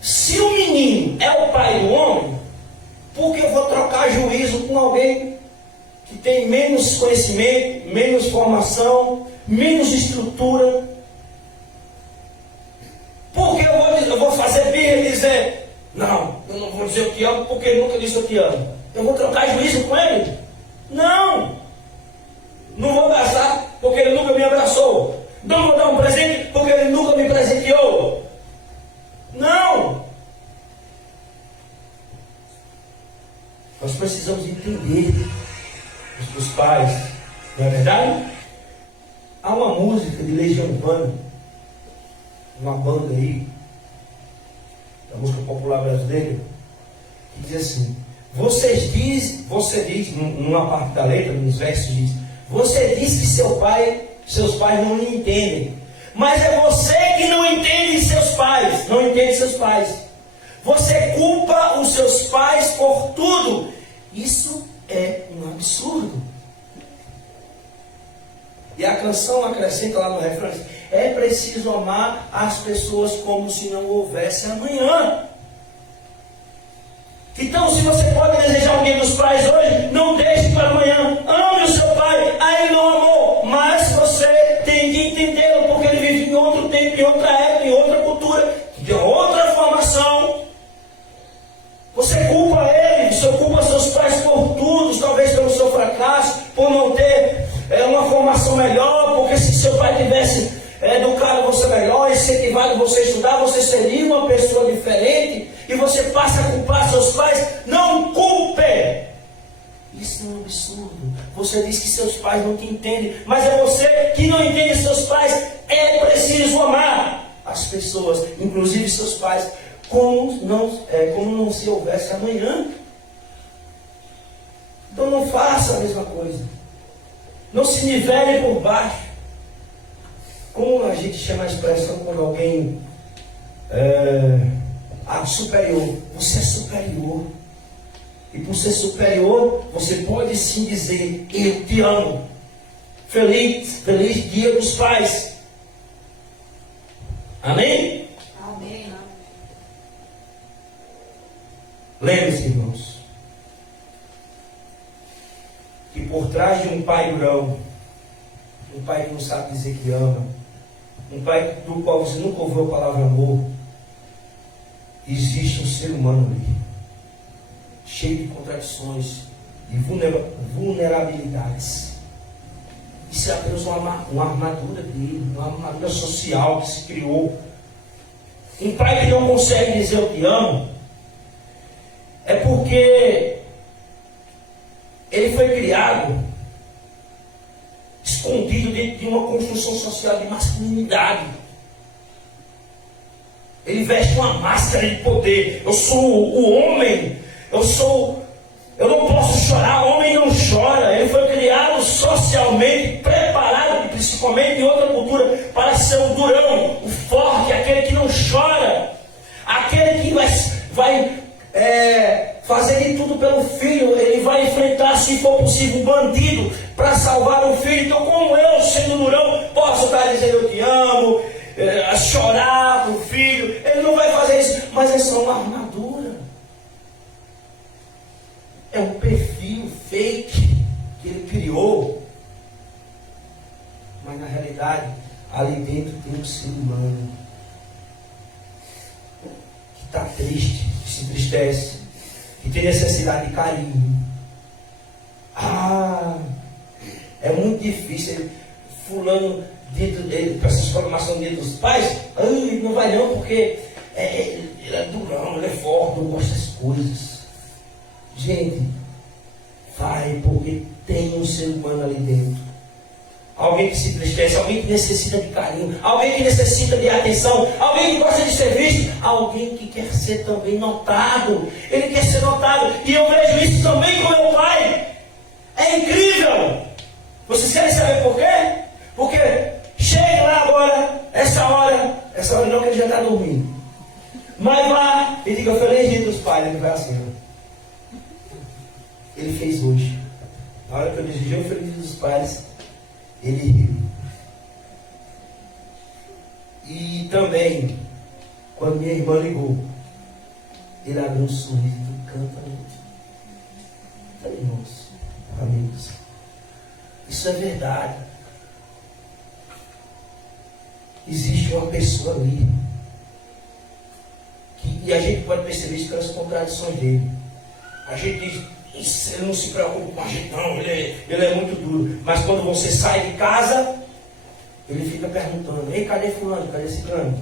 se o menino é o pai do homem, por que eu vou trocar juízo com alguém que tem menos conhecimento, menos formação, menos estrutura? Por que eu vou fazer birra e dizer, não, eu não vou dizer eu te amo porque ele nunca disse eu te amo. Eu vou trocar juízo com ele? Não! Não vou abraçar porque ele nunca me abraçou. Não vou dar um presente porque ele nunca me presenteou. Não! Nós precisamos entender os pais, não é verdade? Há uma música de Legião Urbana, uma banda aí, da música popular brasileira, que diz assim: você diz, numa parte da letra, nos versos, diz: você diz que seus pais não lhe entendem, mas é você que não entende seus pais, não entende seus pais. Você culpa os seus pais por tudo. Isso é um absurdo. E a canção acrescenta lá no refrão: é preciso amar as pessoas como se não houvesse amanhã. Então, se você pode desejar alguém dos pais hoje, não deixe para amanhã. Ame o seu pai, aí ele não amou, mas você tem que entendê-lo, porque ele vive em outro tempo, em outra época, em outra cultura, de outra formação. Você culpa ele, você culpa seus pais por tudo, talvez pelo seu fracasso, por não ter uma formação melhor, porque se seu pai tivesse educado você melhor, incentivado você a estudar, você seria uma pessoa diferente, e você passa a culpar seus pais. Não culpe! Isso é um absurdo. Você diz que seus pais não te entendem, mas é você que não entende seus pais. É preciso amar as pessoas, inclusive seus pais, como não se houvesse amanhã. Então não faça a mesma coisa. Não se nivele por baixo. Como a gente chama a expressão quando alguém superior? Você é superior. E por ser superior, você pode sim dizer: eu te amo. Feliz dia dos pais. Amém? Amém. Lembre-se, irmãos, que por trás de um pai durão, um pai que não sabe dizer que ama, um pai do qual você nunca ouviu a palavra amor, existe um ser humano ali, cheio de contradições e vulnerabilidades. Isso é apenas uma armadura dele, uma armadura social que se criou. Um pai que não consegue dizer eu te amo, é porque ele foi criado escondido dentro de uma construção social de masculinidade. Ele veste uma máscara de poder. Eu sou o homem. Eu não posso chorar. Homem não chora. Ele foi criado socialmente, preparado, principalmente em outra cultura, para ser o durão, o forte, aquele que não chora, aquele que vai fazer de tudo pelo filho. Ele vai enfrentar, se for possível, um bandido para salvar o filho. Então, como eu, sendo durão, posso estar dizendo eu te amo, chorar para o filho? Ele não vai fazer isso, mas é só uma armadura. É um perfil fake que ele criou. Mas na realidade, ali dentro tem um ser humano que está triste, que se entristece, que tem necessidade de carinho. É muito difícil. Fulano, para essa formação dentro dos pais, não vai não, porque ele é durão, ele é forte, não gosta das coisas. Gente, vai, porque tem um ser humano ali dentro. Alguém que se entristece, alguém que necessita de carinho, alguém que necessita de atenção, alguém que gosta de ser visto, alguém que quer ser também notado. Ele quer ser notado. E eu vejo isso também com meu pai. É incrível. Vocês querem saber por quê? Porque chega lá agora, essa fez hoje. Na hora que eu desejei o Feliz Dia dos Pais, ele riu. E também, quando minha irmã ligou, ele abriu um sorriso do canto à noite. Então, irmãos, amigos, isso é verdade. Existe uma pessoa ali. E a gente pode perceber isso pelas contradições dele. A gente diz, ele não se preocupa com a gente, não, ele é muito duro. Mas quando você sai de casa, ele fica perguntando, ei, cadê fulano, cadê ciclano?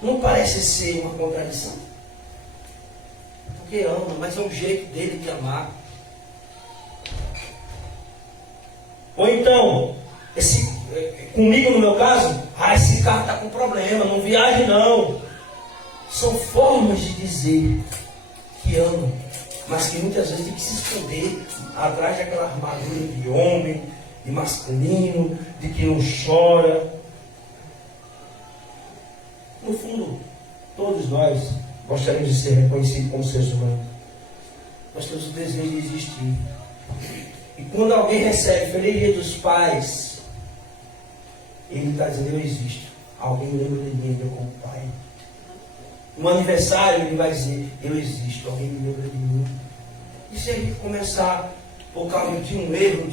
Não parece ser uma contradição? Porque ama, mas é um jeito dele de amar. Ou então, comigo no meu caso, esse carro está com problema, não viaje não. São formas de dizer que ama, mas que muitas vezes tem que se esconder atrás daquela armadura de homem, de masculino, de que não chora. No fundo, todos nós gostaríamos de ser reconhecidos como seres humanos. Nós temos o desejo de existir. E quando alguém recebe Feliz Dia dos Pais, ele está dizendo, eu existo. Alguém lembra de mim, eu como pai. No aniversário ele vai dizer, eu existo, alguém me lembra de mim. E se a gente começar por causa de um erro,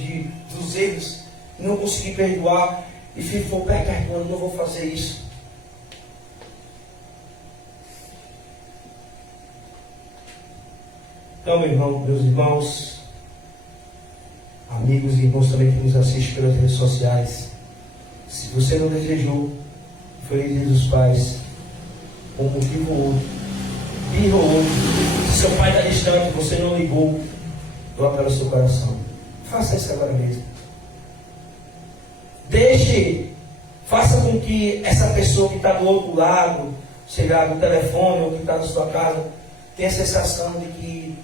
dos erros, não conseguir perdoar, e se for perdoando, não vou fazer isso. Então, meus irmãos, amigos e irmãos também que nos assistem pelas redes sociais, se você não desejou Feliz Dia dos Pais, por um motivo ou outro, dia ou outro, se seu pai está distante, você não ligou, eu apelo ao seu coração. Faça isso agora mesmo. Faça com que essa pessoa que está do outro lado, seja do telefone ou que está na sua casa, tenha a sensação de que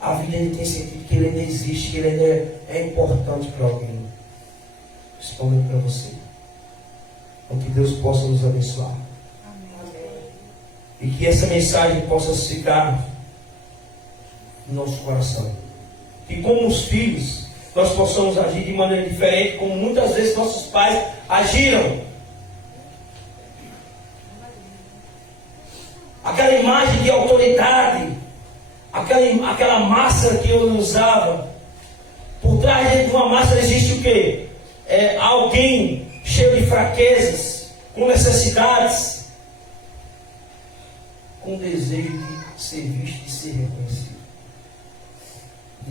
a vida ainda tem sentido, que ele ainda existe, que ele ainda é importante para alguém, principalmente para você. Então que Deus possa nos abençoar. E que essa mensagem possa ficar no nosso coração. Que como os filhos, nós possamos agir de maneira diferente, como muitas vezes nossos pais agiram. Aquela imagem de autoridade, aquela máscara que eu usava, por trás de uma máscara existe o quê? Alguém cheio de fraquezas, com necessidades, com desejo de ser visto e ser reconhecido.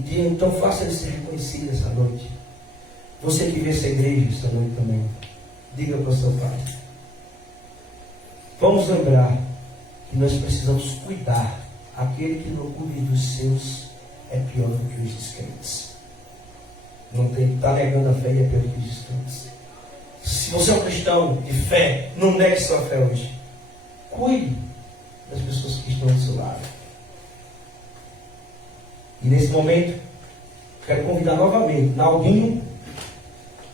Então faça ele ser reconhecido essa noite. Você que vê essa igreja essa noite também, diga para o seu pai. Vamos lembrar que nós precisamos cuidar. Aquele que não cuida dos seus é pior do que os descrentes. Está negando a fé e é pior do que os descrentes. Se você é um cristão de fé, não negue sua fé hoje. Cuide das pessoas que estão do seu lado. E nesse momento, quero convidar novamente Naldinho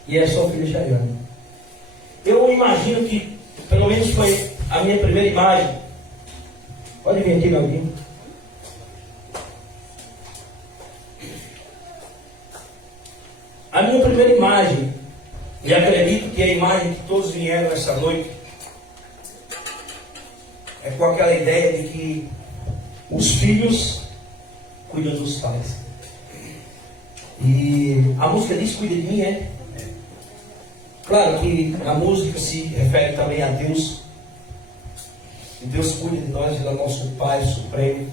e a sua filha Jaiane. Eu imagino que, pelo menos foi a minha primeira imagem. Pode vir aqui, Naldinho. A minha primeira imagem, e acredito que é a imagem que todos vieram essa noite, é com aquela ideia de que os filhos cuidam dos pais. E a música diz, cuida de mim, é? Claro que a música se refere também a Deus. E Deus cuida de nós, Ele é nosso Pai Supremo.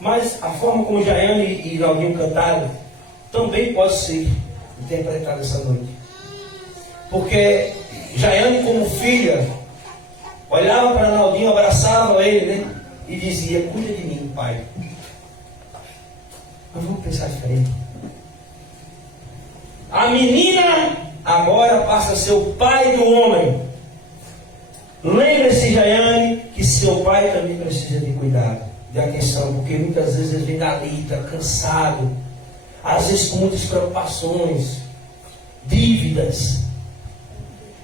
Mas a forma como Jaiane e Naldinho cantaram também pode ser interpretada essa noite. Porque Jaiane, como filha, olhava para Naldinho, abraçava ele, né? E dizia, cuida de mim, pai. Mas vamos pensar diferente. A menina agora passa a ser o pai do homem. Lembre-se, Jaiane, que seu pai também precisa de cuidado, de atenção, porque muitas vezes ele vem da lida, cansado, às vezes com muitas preocupações, dívidas.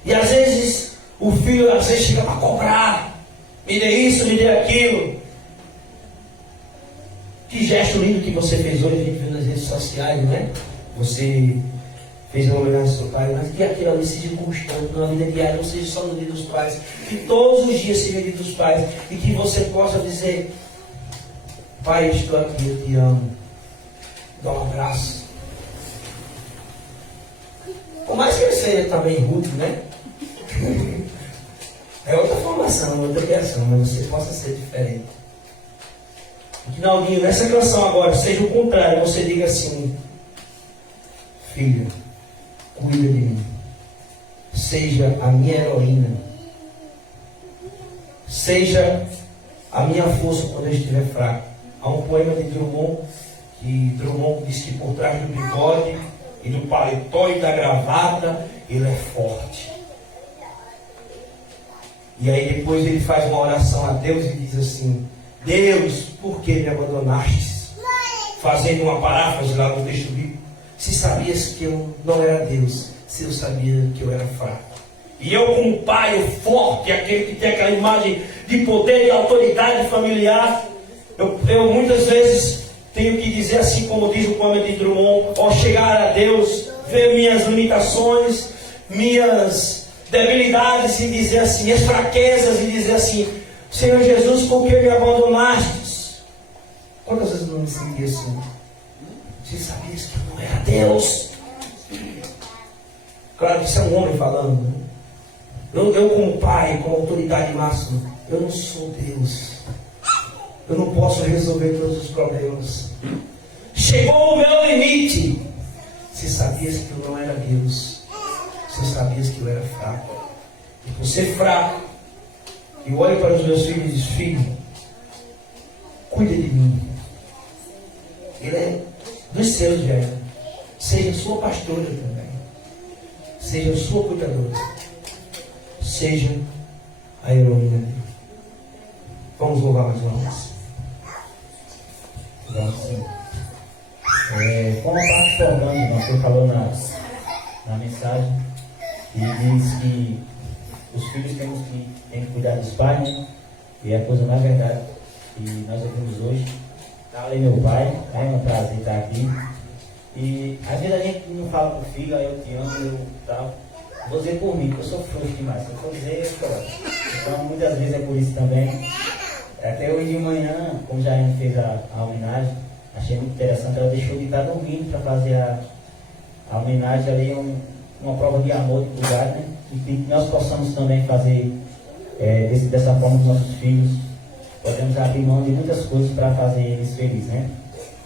E às vezes o filho chega para cobrar, me dê isso, me dê aquilo. Que gesto lindo que você fez hoje, a gente fez redes sociais, né? Você fez uma homenagem ao seu pai, mas que aquilo ali seja constante na vida diária, não seja só no dia dos pais, que todos os dias seja dia dos pais, e que você possa dizer: pai, estou aqui, eu te amo. Dá um abraço. Por mais que ele seja também rude, né? É outra formação, outra criação, mas você possa ser diferente. Rinaldinho, nessa canção agora, seja o contrário, você diga assim: filha, cuida de mim. Seja a minha heroína. Seja a minha força quando eu estiver fraco. Há um poema de Drummond, que Drummond diz que por trás do bigode e do paletó e da gravata, ele é forte. E aí depois ele faz uma oração a Deus e diz assim: Deus, por que me abandonaste? Fazendo uma paráfrase lá no texto bíblico: se sabias que eu não era Deus, se eu sabia que eu era fraco. E eu, como pai, o forte, aquele que tem aquela imagem de poder e autoridade familiar, eu muitas vezes tenho que dizer assim, como diz o poema de Drummond: ao chegar a Deus, ver minhas limitações, minhas debilidades e dizer assim, as fraquezas, e dizer assim: Senhor Jesus, por que me abandonaste? Quantas vezes eu não me senti assim? Você sabia que eu não era Deus? Claro que isso é um homem falando, né? Eu como pai, como autoridade máxima, eu não sou Deus. Eu não posso resolver todos os problemas. Chegou o meu limite. Se sabias que eu não era Deus, se sabias que eu era fraco. E por ser fraco, eu olho para os meus filhos e digo: filho, cuida de mim. Ele é dos seus, velho. Seja sua pastora também. Seja sua cuidadora. Seja a heroína dele. Vamos louvar mais uma vez. Vamos sim. Como a parte importante, nós foi falando na mensagem, e diz que os filhos têm que cuidar dos pais, né? E é a coisa mais verdade que nós ouvimos hoje. Tá ali meu pai, é um prazer estar aqui. E às vezes a gente não fala pro filho: eu te amo, eu tal. Vou dizer por mim, porque eu sou frouxo demais. Se eu for dizer, eu choro. Então muitas vezes é por isso também. Até hoje de manhã, como já a gente fez a homenagem, achei muito interessante. Ela deixou de estar dormindo para fazer a homenagem ali, uma prova de amor, de cuidado, né? E que nós possamos também fazer dessa forma com nossos filhos. Podemos abrir mão de muitas coisas para fazer eles felizes, né?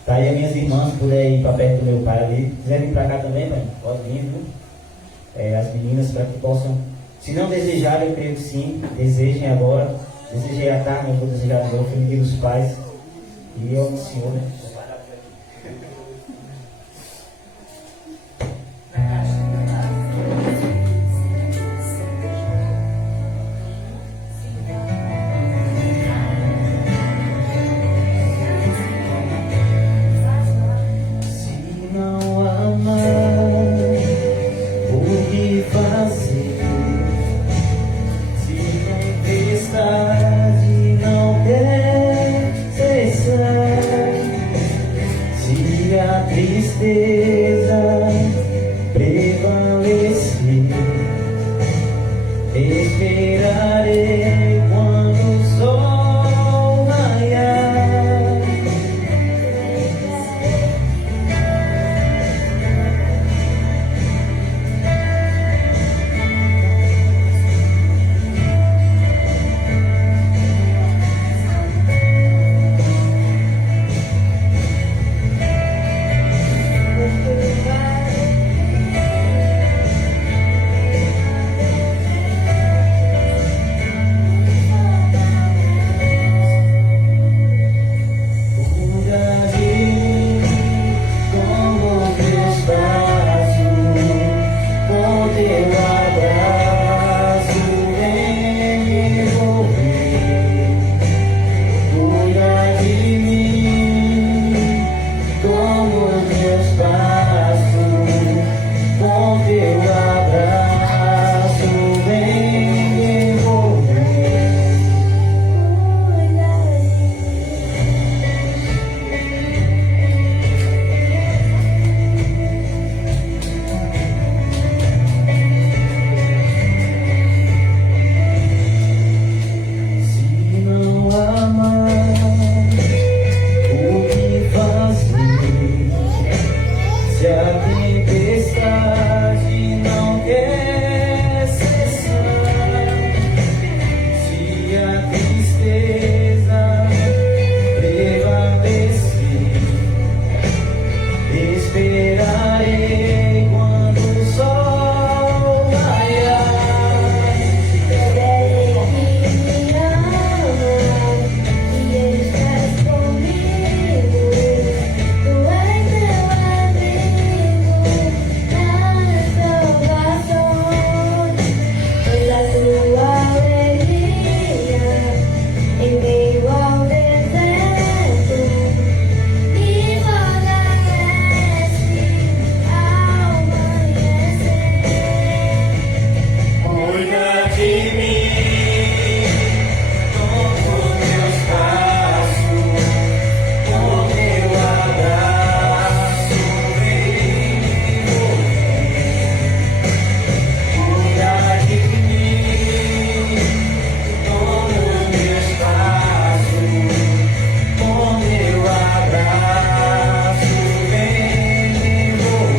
Tá aí as minhas irmãs, se puder ir para perto do meu pai ali. Quiser vir para cá também, mãe, pode vir, viu? As meninas, para que possam, se não desejarem, eu creio que sim, desejem agora. Desejei a tarde, eu vou desejar de novo, feliz dia dos pais. E eu amo o Senhor, né? tempestade não quer cessar, se a tristeza prevalecer, esperarei quando o sol raiar. Esperei que me amas e estás comigo. Tu és meu amigo na salvação. Pois a tua alegria em meio ao deserto me fortalece ao amanhecer. Cuida de mim, toma os meus braços, com teu abraço vem me envolver. Cuida de mim, toma os meus braços, com teu abraço vem me envolver.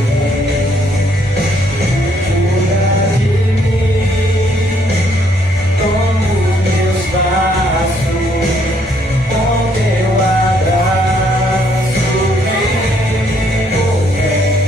Cuida de mim, toma os meus braços, com teu abraço vem me envolver.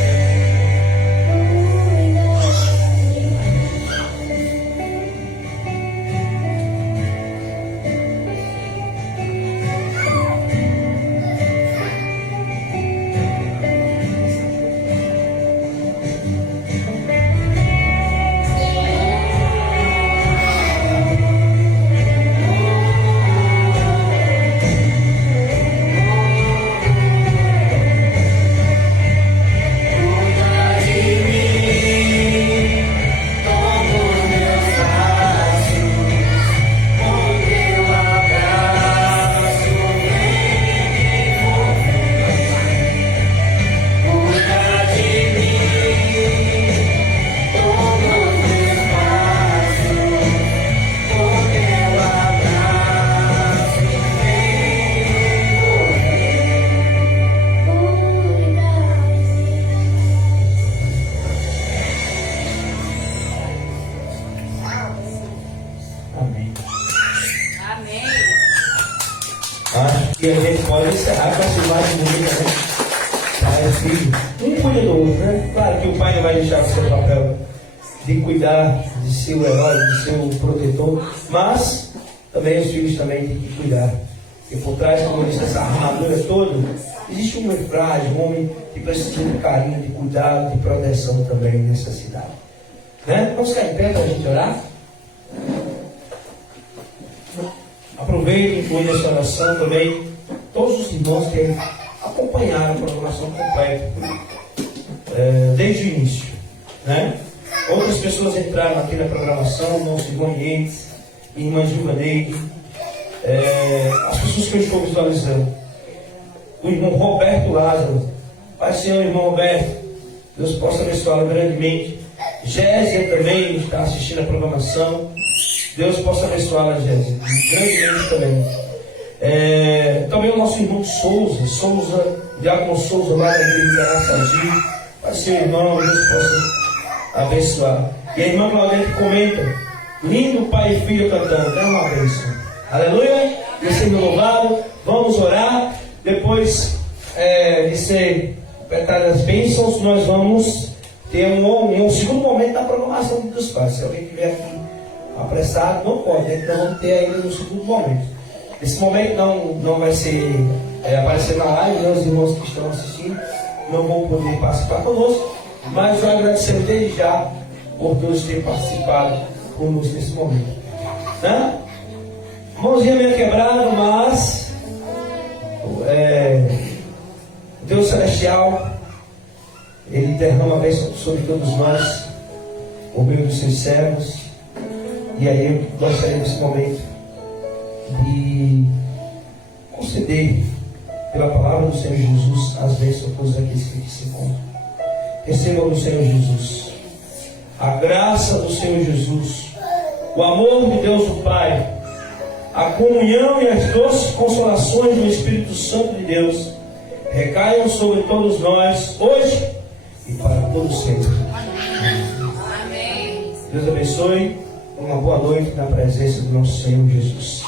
Cuida de mim, toma os meus braços, com teu abraço vem me envolver. Cuida de mim, toma os meus braços, com teu abraço vem me Amém. Amém. Acho que a gente pode encerrar com essa imagem bonita, né? Pai, filho, um cuida do outro, né? Claro que o pai não vai deixar o seu papel de cuidar, de ser o herói, de ser o protetor, mas também os filhos também têm que cuidar. E por trás, como eu disse, essa armadura toda, existe um homem frágil, um homem que precisa de carinho, de cuidado, de proteção também nessa cidade. Né? Vamos ficar em pé para a gente orar? Aproveito e incluir nessa oração também todos os irmãos que acompanharam a programação completa desde o início, né? Outras pessoas entraram aqui na programação, irmão Simone Yates, irmã Gilva Neide, as pessoas que eu estou visualizando, o irmão Roberto Lázaro, Pai Senhor, irmão Roberto, Deus possa abençoá-lo grandemente. Gésia também está assistindo a programação, Deus possa abençoá-la, Gésia, grandemente também. Também o nosso irmão Souza, Diácono Souza, lá da igreja de Araçagi, Pai Senhor, irmão, Deus possa abençoar. E a irmã Claudete comenta: lindo pai e filho cantando, é uma bênção. Aleluia, Deus seja louvado. Vamos orar. Depois de ser apertadas as bênçãos, nós vamos ter um segundo momento da programação dos pais. Se alguém estiver aqui apressado, não pode, então vamos ter ainda um segundo momento. Esse momento não vai ser aparecer na live, né? Os irmãos que estão assistindo não vão poder participar conosco, mas eu agradecer desde já por todos terem participado conosco nesse momento, né? Mãozinha meio quebrada, mas Deus Celestial, Ele derrama a bênção sobre todos nós, por meio dos seus servos. E aí eu gostaria nesse momento de conceder, pela palavra do Senhor Jesus, as bênçãos a todos aqueles que aqui se encontram. Recebam do Senhor Jesus a graça do Senhor Jesus, o amor de Deus o Pai, a comunhão e as doces consolações do Espírito Santo de Deus recaiam sobre todos nós, hoje e para todo sempre. Amém. Deus abençoe. Uma boa noite na presença do nosso Senhor Jesus.